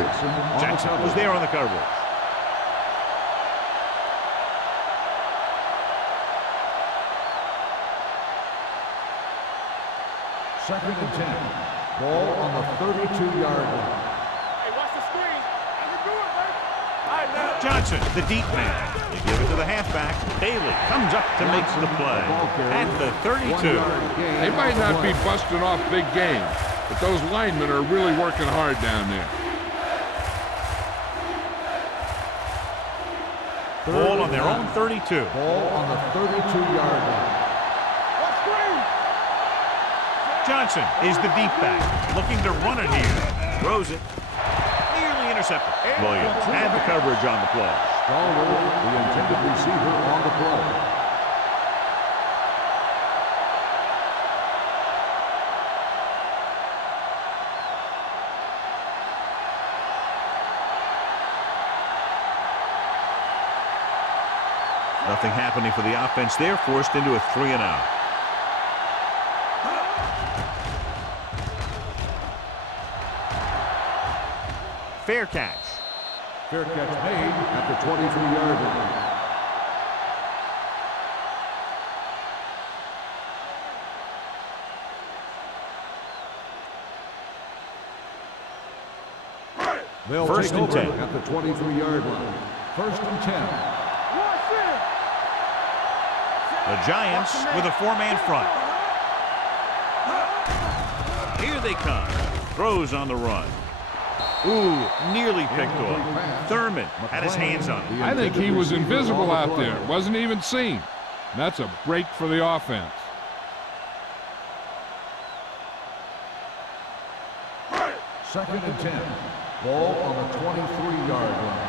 Jackson was there on the coverage. Second and 10. Ball on the 32-yard line. Hey, watch the screen. I can do it, baby. All right, now. Johnson, the deep man. They give it to the halfback. Bailey comes up to make the play at the 32. They might not be busting off big games, but those linemen are really working hard down there. Ball on their own 32. Ball on the 32-yard line. Watch screen. Johnson is the deep back, looking to run it here. Throws it. Nearly intercepted. Williams had the coverage on the play. Stallworth, the intended receiver on the play. Nothing happening for the offense there, forced into a 3-and-out. Fair catch. Fair catch made at the 23-yard line. They'll First take and over 10. at the 23-yard line. First and 10. Watch it. The Giants with a 4-man front. Here they come. Throws on the run. Ooh, nearly picked off. Thurman had his hands on it. I think he was invisible out there. Wasn't even seen. And that's a break for the offense. Second and 10. Ball on the 23-yard line.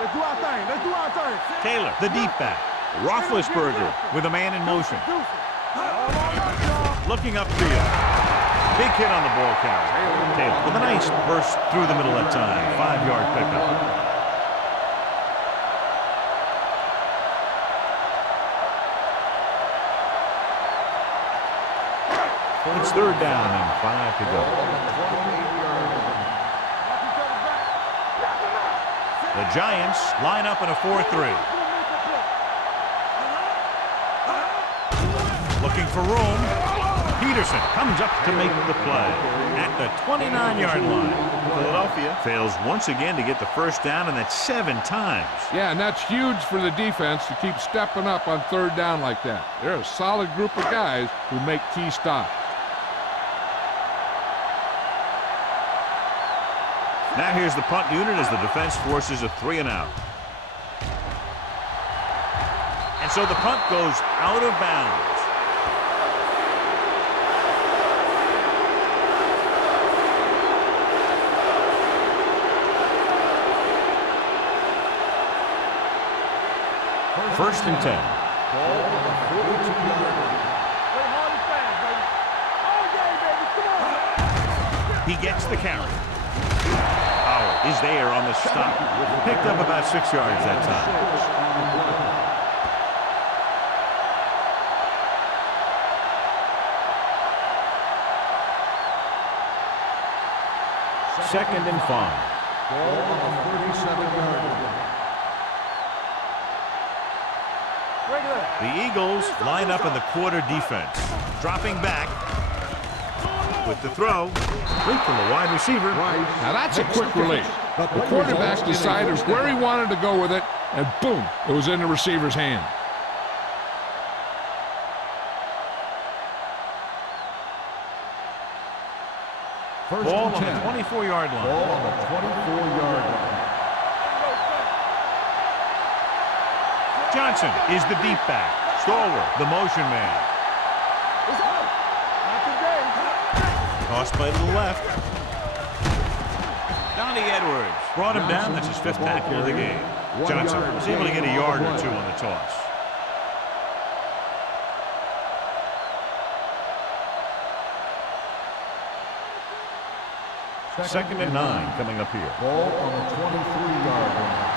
Let's do our thing. Let's do our thing. Taylor, the deep back. Roethlisberger with a man in motion. Looking upfield. Big hit on the ball carrier. Taylor with a nice burst through the middle that time. 5-yard pickup. It's third down and 5 to go. The Giants line up in a 4-3. Looking for room. Peterson comes up to make the play at the 29-yard line. Philadelphia fails once again to get the first down, and that's 7 times. Yeah, and that's huge for the defense to keep stepping up on third down like that. They're a solid group of guys who make key stops. Now here's the punt unit as the defense forces a 3-and-out. And so the punt goes out of bounds. First and 10. Ball on the 42-yard line. Play hard and fast, baby. All day, baby. Come on. He gets the carry. Howard is there on the stop. Picked up about 6 yards that time. Second and 5. Ball on the 37-yard line. The Eagles line up in the quarter defense. Dropping back with the throw. Quick from the wide receiver. Now that's a quick release. The quarterback decided where he wanted to go with it, and boom, it was in the receiver's hand. First Ball and on 10. the 24-yard line. Ball on the 24-yard line. Johnson is the deep back. Stallworth, the motion man. Tossed by to the left. Donnie Edwards brought him down. That's his 5th tackle of the game. Johnson was able to get a yard or 2 on the toss. Second and 9 coming up here. Ball on the 23-yard line.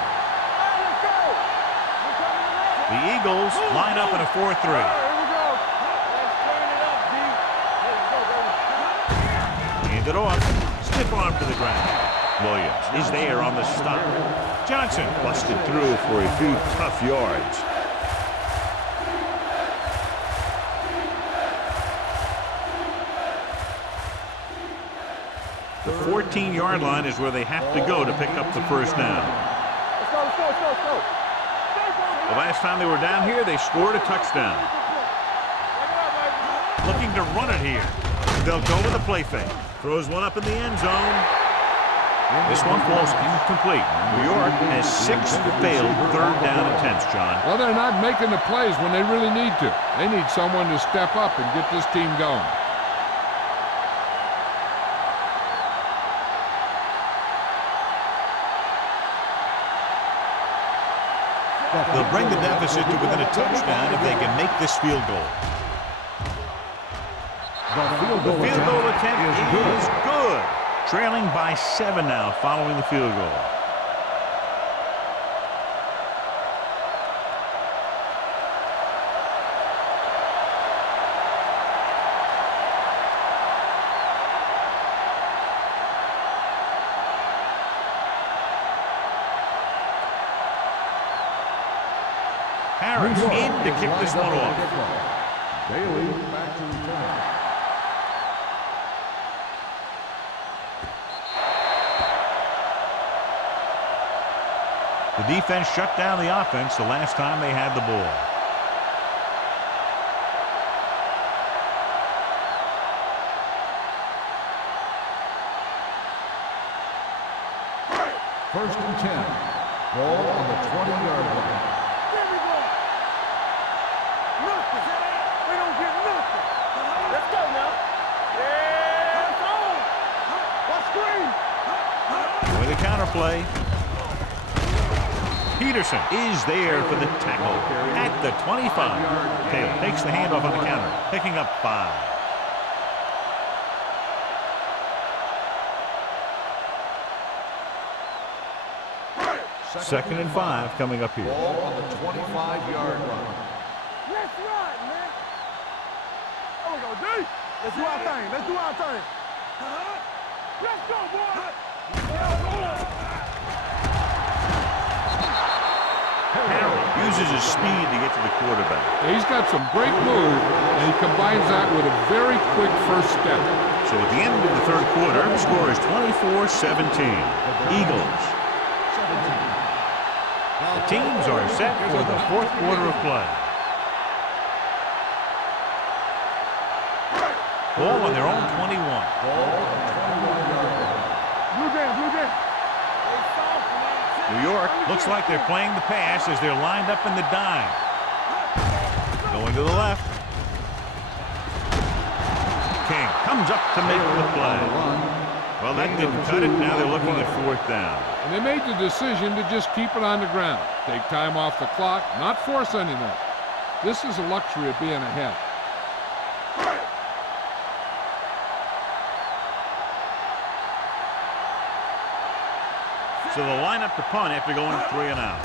The Eagles line up in a 4-3. Hand it off. Stiff arm to the ground. Williams is there on the stop. Johnson busted through for a few tough yards. The 14-yard line is where they have to go to pick up the first down. Let's go. The last time they were down here, they scored a touchdown. Looking to run it here. They'll go with a play fake. Throws one up in the end zone. This one falls incomplete. New York has 6 failed third down attempts, John. Well, they're not making the plays when they really need to. They need someone to step up and get this team going. They'll bring the deficit to within a touchdown if they can make this field goal. The field goal attempt is good. Trailing by 7 now following the field goal. Harris in to kick this one off. Bailey back to return. The defense shut down the offense the last time they had the ball. First and 10. Ball on the 20-yard line. We don't get nothing. Let's go now. Yeah, it's on. Let's screen. With the counter play. Peterson is there for the tackle at the 25. Taylor takes the handoff on the counter, picking up 5. Second and 5 coming up here. Ball on the 25-yard line. Let's run, man. There we go, D. Let's do our thing. Let's do our thing. Let's go, boy. Harrell uses his speed to get to the quarterback. He's got some great move, and he combines that with a very quick first step. So at the end of the third quarter, the score is 24-17. Eagles. The teams are set for the fourth quarter of play. Ball on their own 21. Blue down. New York looks like they're playing the pass as they're lined up in the dime. Going to the left. King comes up to make the play. Well, that didn't cut it. Now they're looking at 4th down. And they made the decision to just keep it on the ground. Take time off the clock, not force anything. This is a luxury of being ahead. So they'll line up to punt after going 3 and out.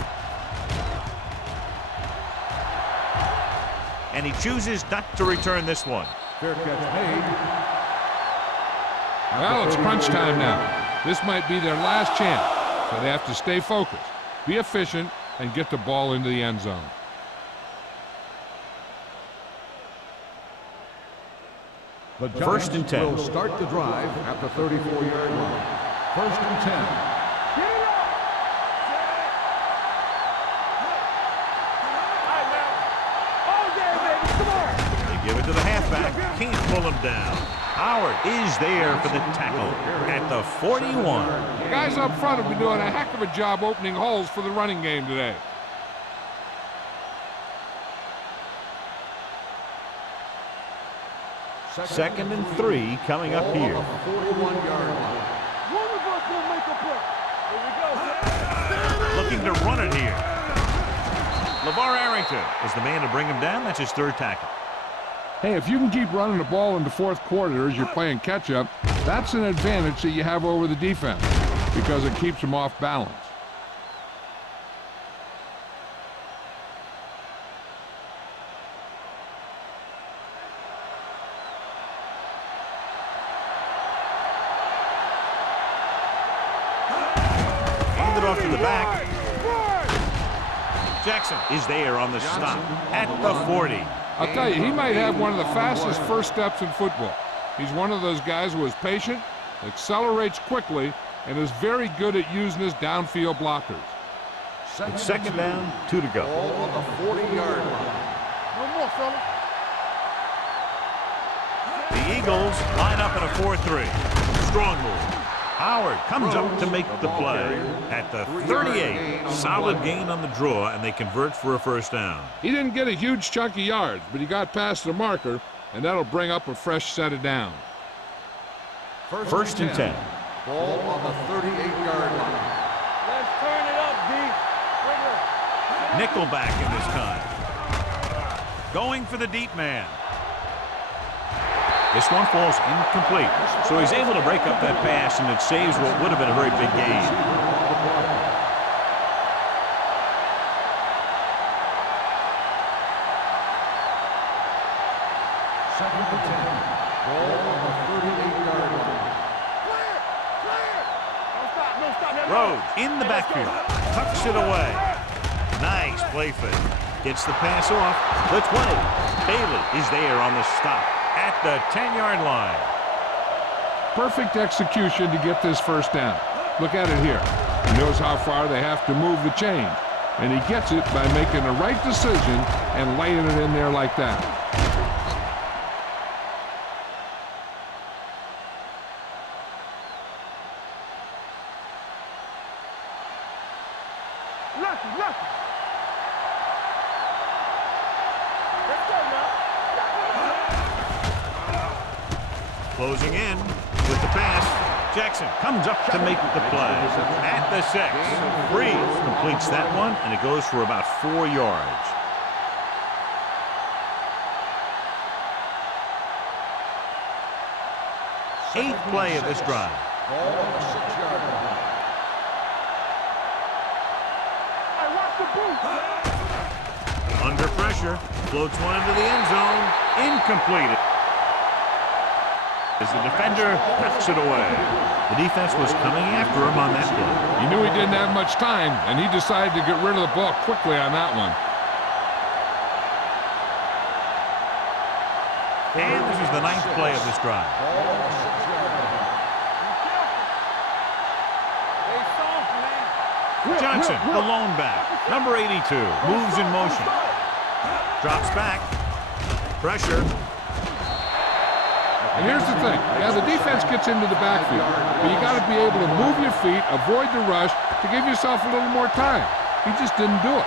And he chooses not to return this one. Fair catch made. Well, it's crunch time now. This might be their last chance, so they have to stay focused, be efficient, and get the ball into the end zone. The First and 10. will start the drive at the 34-yard line. First and 10. Give it to the halfback. Can't pull him down. Howard is there for the tackle at the 41. The guys up front have been doing a heck of a job opening holes for the running game today. Second and 3 coming up here. 41-yard line. One of us will make a play. Here we go. Looking to run it here. LeVar Arrington is the man to bring him down. That's his 3rd tackle. Hey, if you can keep running the ball in the 4th quarter as you're playing catch-up, That's an advantage that you have over the defense because it keeps them off balance. Hand it off to the back. Jackson is there on the stop at the 40. I'll tell you, he might have one of the fastest first steps in football. He's one of those guys who is patient, accelerates quickly, and is very good at using his downfield blockers. It's second down, 2 to go. Ball on the 40-yard line. No more, fella. The Eagles line up in a 4-3. Strong move. Howard comes up to make the play at the 38. Solid gain on the draw, and they convert for a first down. He didn't get a huge chunk of yards, but he got past the marker, and that'll bring up a fresh set of downs. First and 10. Ball on the 38-yard line. Let's turn it up, D. Nickelback in this time. Going for the deep man. This one falls incomplete, so he's able to break up that pass, and it saves what would have been a very big gain. Second and 10. Ball on the 38-yard line. Clear! Clear! Don't stop, don't stop. Rhodes in the backfield. Tucks it away. Nice play fake. Gets the pass off. Let's play. Bailey is there on the stop at the 10-yard line. Perfect execution to get this first down. Look at it here. He knows how far they have to move the chain, and he gets it by making the right decision and laying it in there like that. Lucky, lucky. Let's go now. Closing in with the pass. Jackson comes up to make the play at the 6. Breeze completes that one, and it goes for about 4 yards. Eighth play of this drive. Ball on the 6-yard line. Hey, watch the boot. Under pressure, floats one into the end zone. Incomplete. As the defender knocks it away. The defense was coming after him on that play. He knew he didn't have much time, and he decided to get rid of the ball quickly on that one. And this is the 9th play of this drive. Ball on the 6-yard line. Stay soft, man. Johnson, the lone back. Number 82, moves in motion. Drops back. Pressure. And here's the thing. Yeah, the defense gets into the backfield, but you got to be able to move your feet, avoid the rush, to give yourself a little more time. He just didn't do it.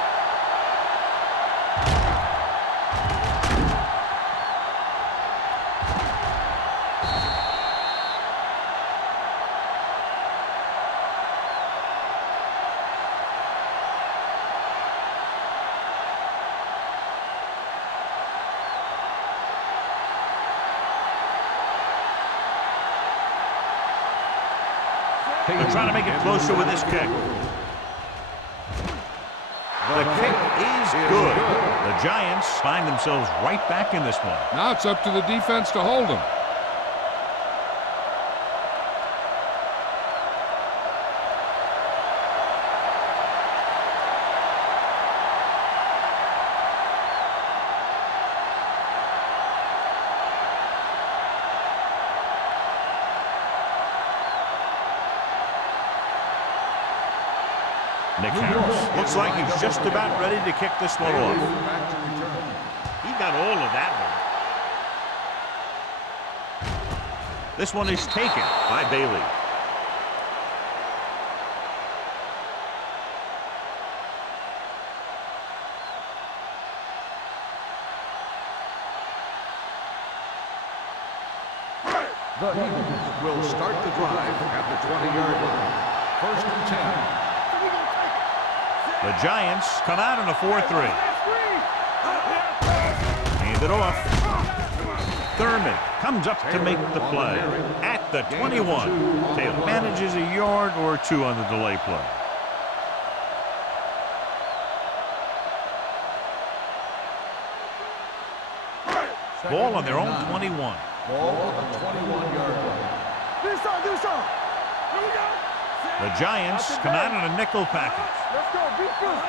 They're trying to make it closer with this kick. The kick is good. The Giants find themselves right back in this one. Now it's up to the defense to hold him. Nick Harris looks like he's just about ready to kick this one off. Back to return. He got all of that one. This one is taken by Bailey. The Eagles will start the drive at the 20-yard line. First and 10. The Giants come out in a 4-3. Hand it off. Thurman comes up to make the play at the 21. Taylor manages a yard or two on the delay play. Ball on their own 21. Ball on the 21-yard line. Do some. Here we go. The Giants come out in a nickel package. Let's go. Be free.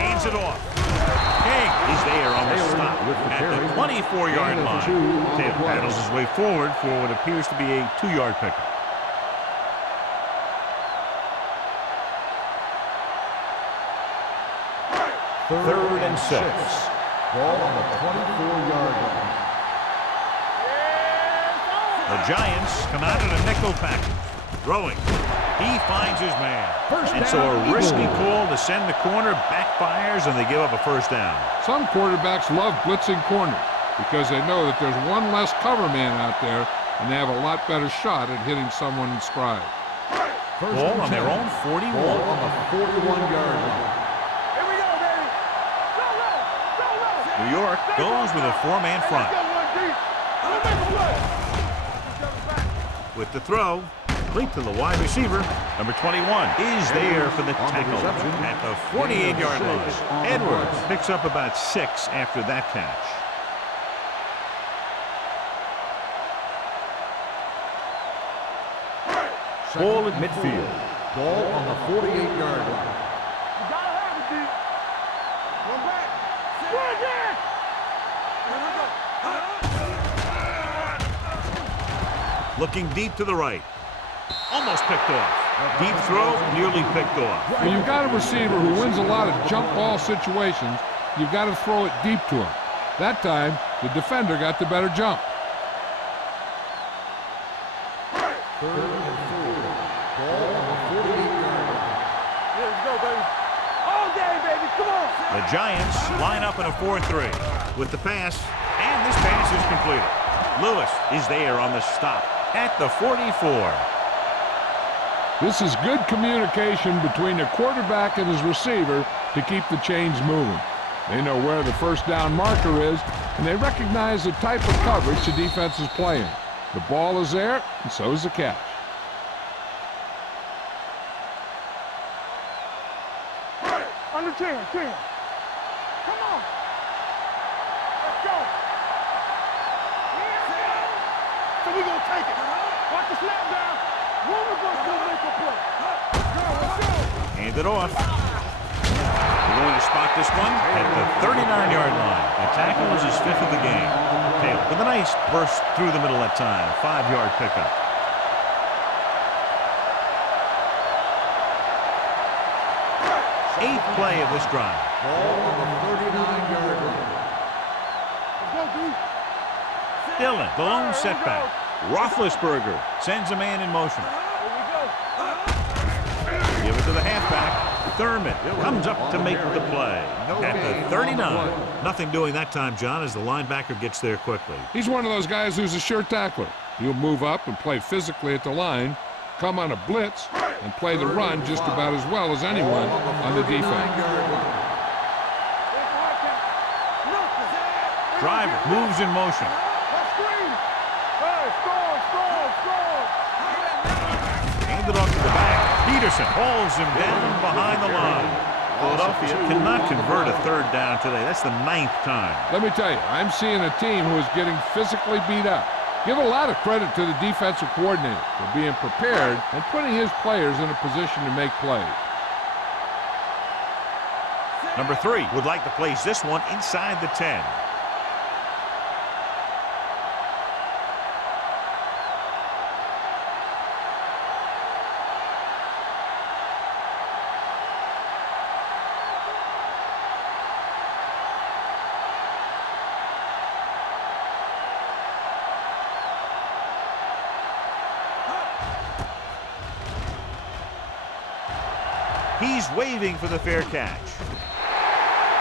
Hands it off. King is there on the stop at the 24-yard line. Taylor paddles his way forward for what appears to be a 2-yard pickup. Third and 6. Ball on the 24-yard line. The Giants come out in a nickel package. Throwing. He finds his man. And so a risky call to send the corner backfires, and they give up a first down. Some quarterbacks love blitzing corners because they know that there's one less cover man out there, and they have a lot better shot at hitting someone in stride. Ball on their own 41. Ball on the 41-yard line. Here we go, baby. Go low. New York goes with a 4-man front. Let's go, 1D. Let's make a play. With the throw, complete to the wide receiver. Number 21 is there for the tackle at the 48-yard line. Edwards picks up about 6 after that catch. Ball at midfield. Ball on the 48-yard line. You gotta have it, D. One back. One again. Looking deep to the right. Almost picked off. Deep throw, nearly picked off. When you've got a receiver who wins a lot of jump ball situations, you've got to throw it deep to him. That time, the defender got the better jump. Third and 4. Ball on the 48-yard line. Yeah, let's go, baby. All day, baby. Come on. The Giants line up in a 4-3 with the pass, and this pass is completed. Lewis is there on the stop at the 44. This is good communication between the quarterback and his receiver to keep the chains moving. They know where the first down marker is, and they recognize the type of coverage the defense is playing. The ball is there, and so is the catch. Under 10. Come on. Let's go. So we're going to take it. Watch the snap down. One of us will make a play. Let's go. Hand it off. We're going to spot this one at the 39-yard line. The tackle is his 5th of the game. Taylor with a nice burst through the middle that time. 5-yard pickup. Eighth play of this drive. Ball on the 39-yard line. Let's go, D. Dillon, the lone setback. Roethlisberger sends a man in motion. Here we go. Give it to the halfback. Thurman comes up to make the play at the 39. Nothing doing that time, John, as the linebacker gets there quickly. He's one of those guys who's a sure tackler. He'll move up and play physically at the line, come on a blitz, and play the run just about as well as anyone on the defense. Driver moves in motion. Handed off to the back. Peterson hauls him down behind the line. Philadelphia cannot convert a 3rd down today. That's the 9th time. Let me tell you, I'm seeing a team who is getting physically beat up. Give a lot of credit to the defensive coordinator for being prepared and putting his players in a position to make plays. Number 3 would like to place this one inside the 10. He's waving for the fair catch.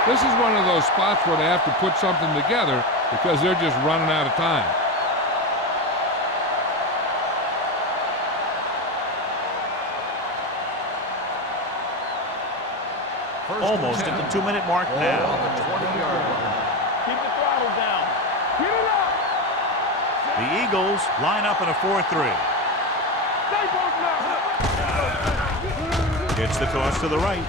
This is one of those spots where they have to put something together because they're just running out of time. Almost at the 2-minute mark now. On the 20-yard line. Keep the throttle The Eagles line up in a 4-3. Gets the toss to the right.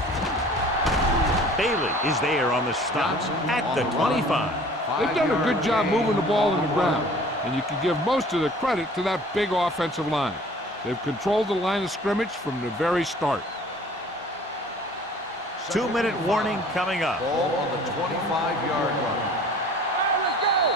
Bailey is there on the stop at the 25. They've done a good job moving the ball in the ground, and you can give most of the credit to that big offensive line. They've controlled the line of scrimmage from the very start. 2-minute warning coming up. Ball on the 25-yard line. Let's go!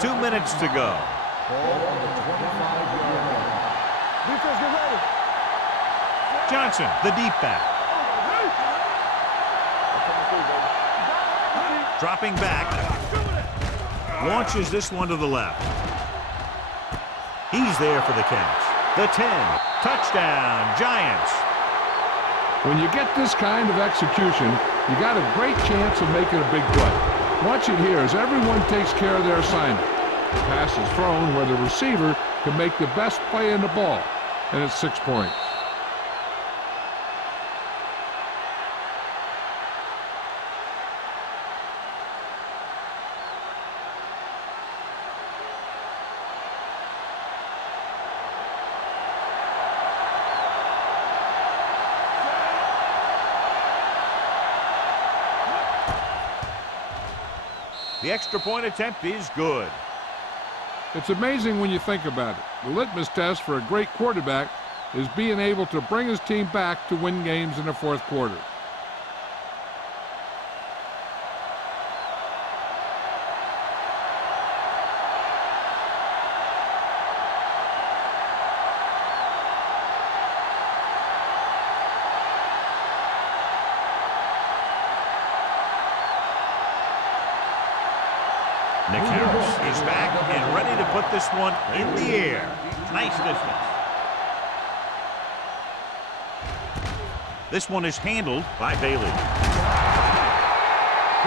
Two minutes to go. Ball on the 25-yard line. Defense, get ready. Johnson, the deep back. Dropping back. Launches this one to the left. He's there for the catch. The 10. Touchdown, Giants. When you get this kind of execution, you got a great chance of making a big play. Watch it here as everyone takes care of their assignment. The pass is thrown where the receiver can make the best play in the ball, and it's 6 points. The extra point attempt is good. It's amazing when you think about it. The litmus test for a great quarterback is being able to bring his team back to win games in the fourth quarter. Nick Harris is back and ready to put this one in the air. Nice distance. This one is handled by Bailey.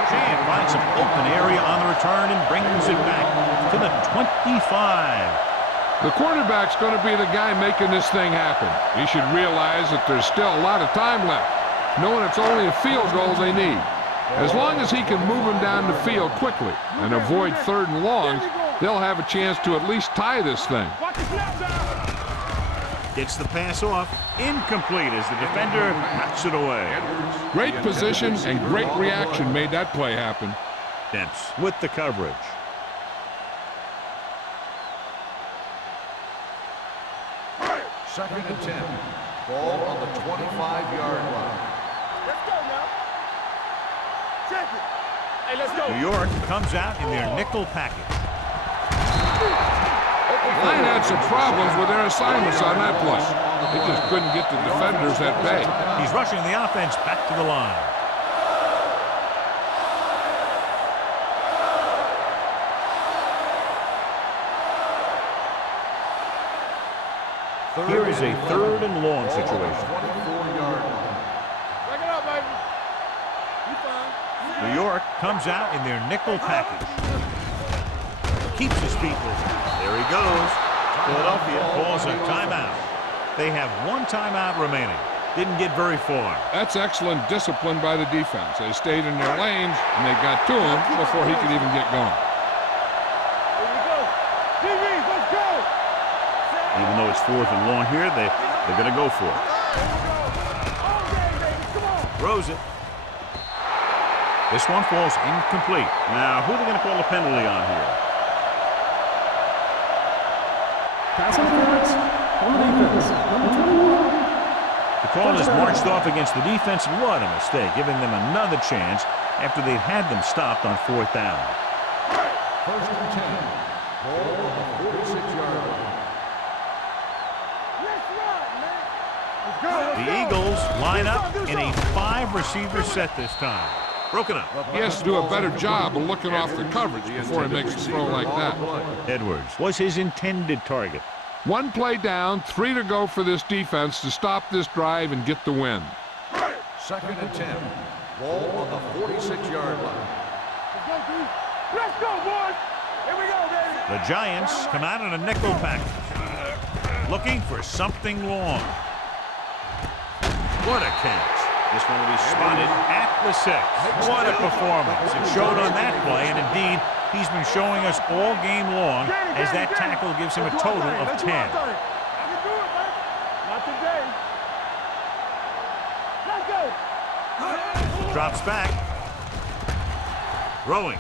Chan finds some open area on the return and brings it back to the 25. The quarterback's going to be the guy making this thing happen. He should realize that there's still a lot of time left, knowing it's only a field goal they need. As long as he can move him down the field quickly and avoid 3rd and longs, they'll have a chance to at least tie this thing. Gets the pass off. Incomplete as the defender knocks it away. Great position and great reaction made that play happen. Dents with the coverage. Second and 10. Ball on the 25-yard line. Let's go now. Check it. Hey, let's go. New York comes out in their nickel package. Line had some problems with their assignments on that play. They just couldn't get the defenders at bay. He's rushing the offense back to the line. Here is a 3rd and long situation. 24-yard line. Back it up, baby. You fine. New York comes out in their nickel package. Keeps his feet moving. There he goes. Philadelphia calls a timeout. They have 1 timeout remaining. Didn't get very far. That's excellent discipline by the defense. They stayed in their lanes, and they got to him before he could even get going. Here we go. DBs, let's go. Even though it's 4th and long here, they're going to go for it. All game, baby. Come on. Throws it. This one falls incomplete. Now, who are they going to call a penalty on here? Pass interference on the defense. Number 21. The call is marched off against the defense, and what a mistake, giving them another chance after they'd had them stopped on 4th down. First and 10. Ball on the 46-yard line. Let's run, man. Let's go. Let's The go. Eagles line up in a 5-receiver set this time. Broken up. He has to do a better job of looking off the coverage before he makes a throw like that. Edwards was his intended target. 1 play down, 3 to go for this defense to stop this drive and get the win. Second and 10. Ball on the 46-yard line. Let's go, dude. Let's go, boys. Here we go, baby. The Giants come out in a nickel package. looking for something long. What a catch. This one will be spotted at the 6. What a performance. It showed on that play, and indeed, he's been showing us all game long as that tackle gives him a total of 10. I can do it, man. Not today. Let's go. Drops back. Throwing.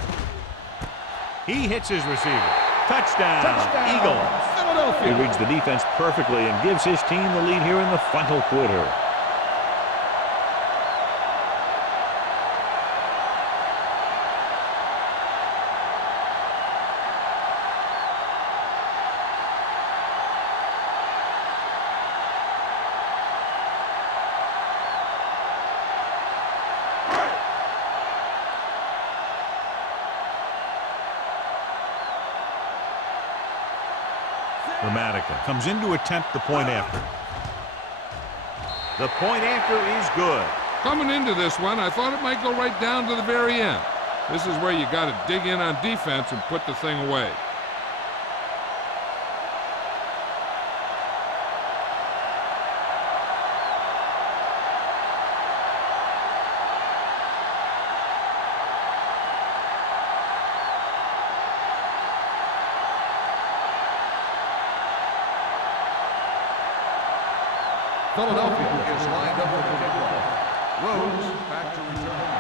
He hits his receiver. Touchdown. Eagles. Philadelphia. He reads the defense perfectly and gives his team the lead here in the final quarter. Dramatica comes in to attempt the point after. The point after is good. Coming into this one, I thought it might go right down to the very end. This is where you got to dig in on defense and put the thing away. Philadelphia is lined up for the kickoff. Rhodes back to return.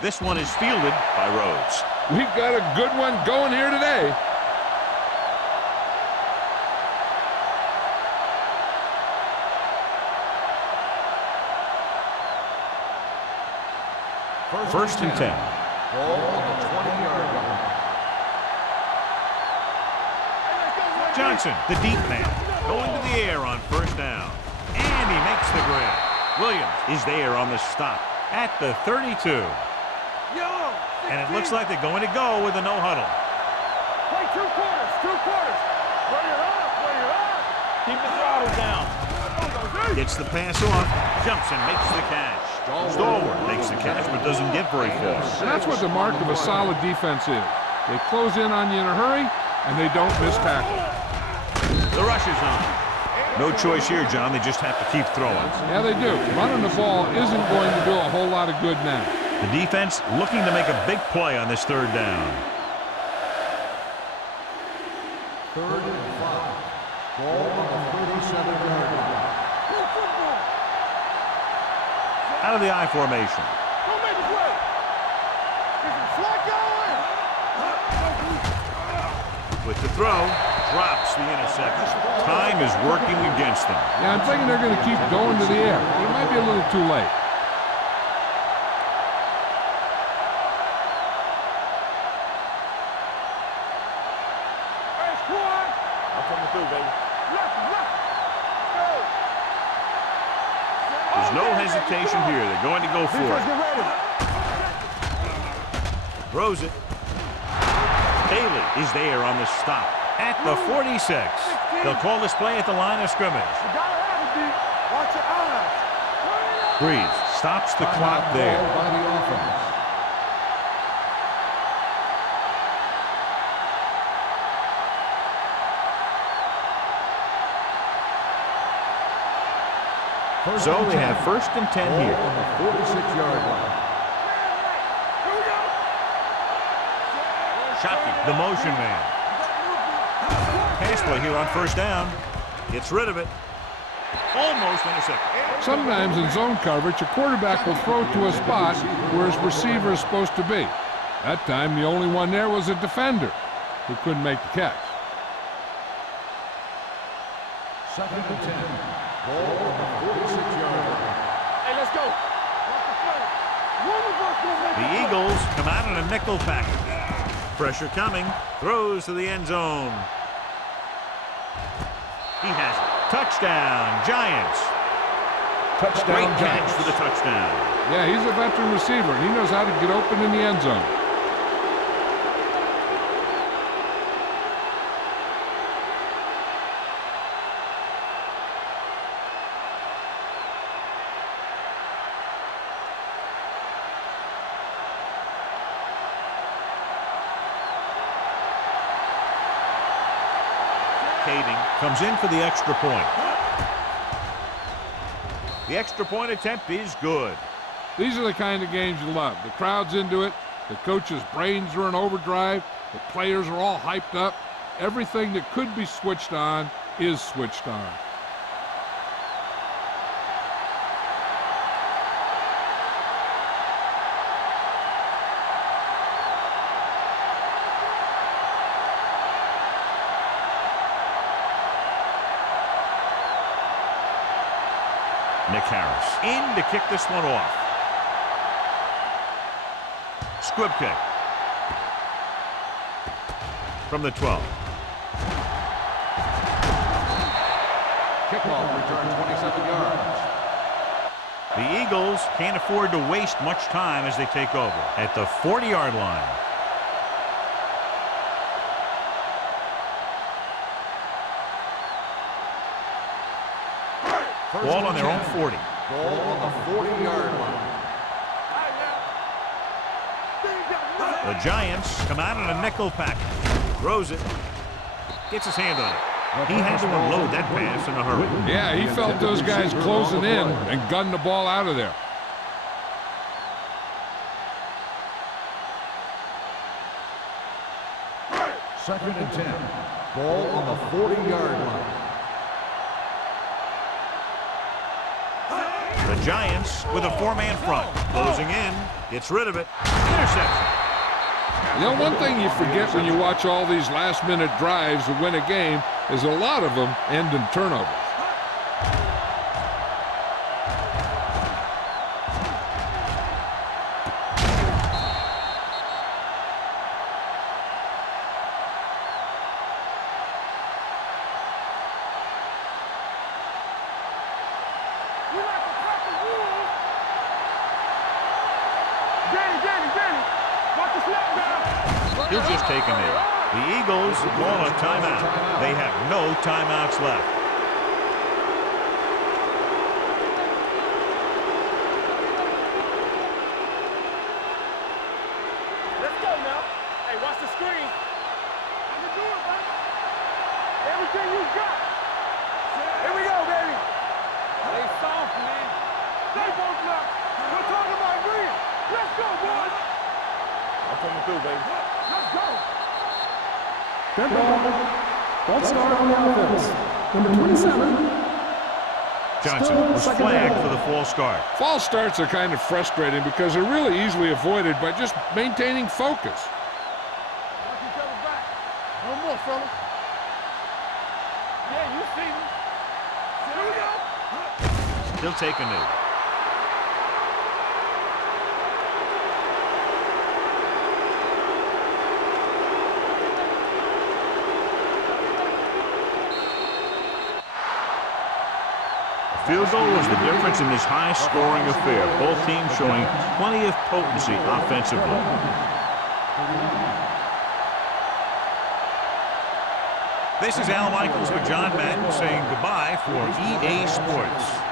This one is fielded by Rhodes. We've got a good one going here today. First and 10. Ball on the 20-yard line. Johnson, the deep man, going to the air on first down. And he makes the grab. Williams is there on the stop at the 32. And it looks like they're going to go with a no-huddle. Play 2 quarters, 2 quarters. Bring it up. Keep the throttle down. Gets the pass off, jumps and makes the catch. Stallworth makes the catch but doesn't get very far. And that's what the mark of a solid defense is. They close in on you in a hurry, and they don't miss tackle. The rush is on. No choice here, John. They just have to keep throwing. Yeah, they do. Running the ball isn't going to do a whole lot of good now. The defense looking to make a big play on this third down. 3rd and 5. Ball on the 37-yard line. Out of the I formation. Don't make a play. Is it slot going? With the throw, drops the interception. Time is working against them. Yeah, I'm thinking they're going to keep going to the air. It might be a little too late. Hey, squad. I'm coming through, baby. Left. Go. There's no hesitation here. They're going to go for Defense, it. get ready. Throws it. Bailey is there on the stop at the 46. They'll call this play at the line of scrimmage. You gotta have it, D. Watch your eyes. Breeze stops the clock there. Ball by the offense. So they have 1st and 10 here. On the 46-yard line. Shockey, the motion man. Pass play here on first down. Gets rid of it. Almost intercepted. Sometimes in zone coverage, a quarterback will throw to a spot where his receiver is supposed to be. That time, the only one there was a defender who couldn't make the catch. 2nd and 10. Ball on the 46-yard line. Hey, let's go. The Eagles come out in a nickel package. Pressure coming. Throws to the end zone. He has it. Touchdown, Giants. Touchdown, Great catch Giants. for the touchdown. Yeah, he's a veteran receiver, and he knows how to get open in the end zone. hesitating, comes in for the extra point. The extra point attempt is good. These are the kind of games you love. The crowd's into it. The coach's brains are in overdrive. The players are all hyped up. Everything that could be switched on is switched on. Nick Harris in to kick this one off. Squib kick from the 12. Kickoff return 27 yards. The Eagles can't afford to waste much time as they take over at the 40-yard line. Ball on their own 40. Ball on the 40-yard line. The Giants come out in a nickel package. Throws it. Gets his hand on it. He had to unload that pass in a hurry. Yeah, he felt those guys closing in and gunned the ball out of there. Second and 10. Ball on the 40-yard line. The Giants with a four-man front. Closing in. Gets rid of it. Interception. You know, one thing you forget when you watch all these last-minute drives to win a game is a lot of them end in turnovers. He'll just take him in. The Eagles call a timeout. They have no timeouts left. Let's go now. Hey, watch the screen. I can do it, man. Everything you got. Here we go, baby. They soft, man. They both knock. We're talking about green. Let's go, boys. I'm coming through, baby. Let's go. Dead ball. False start on the offense. Number 27. Johnson was flagged for the false start. False starts are kind of frustrating because they're really easily avoided by just maintaining focus. Watch each other back. No more, fella. Yeah, you see me. Here we go. He'll take a knee. Field goal was the difference in this high-scoring affair. Both teams showing plenty of potency offensively. This is Al Michaels with John Madden saying goodbye for EA Sports.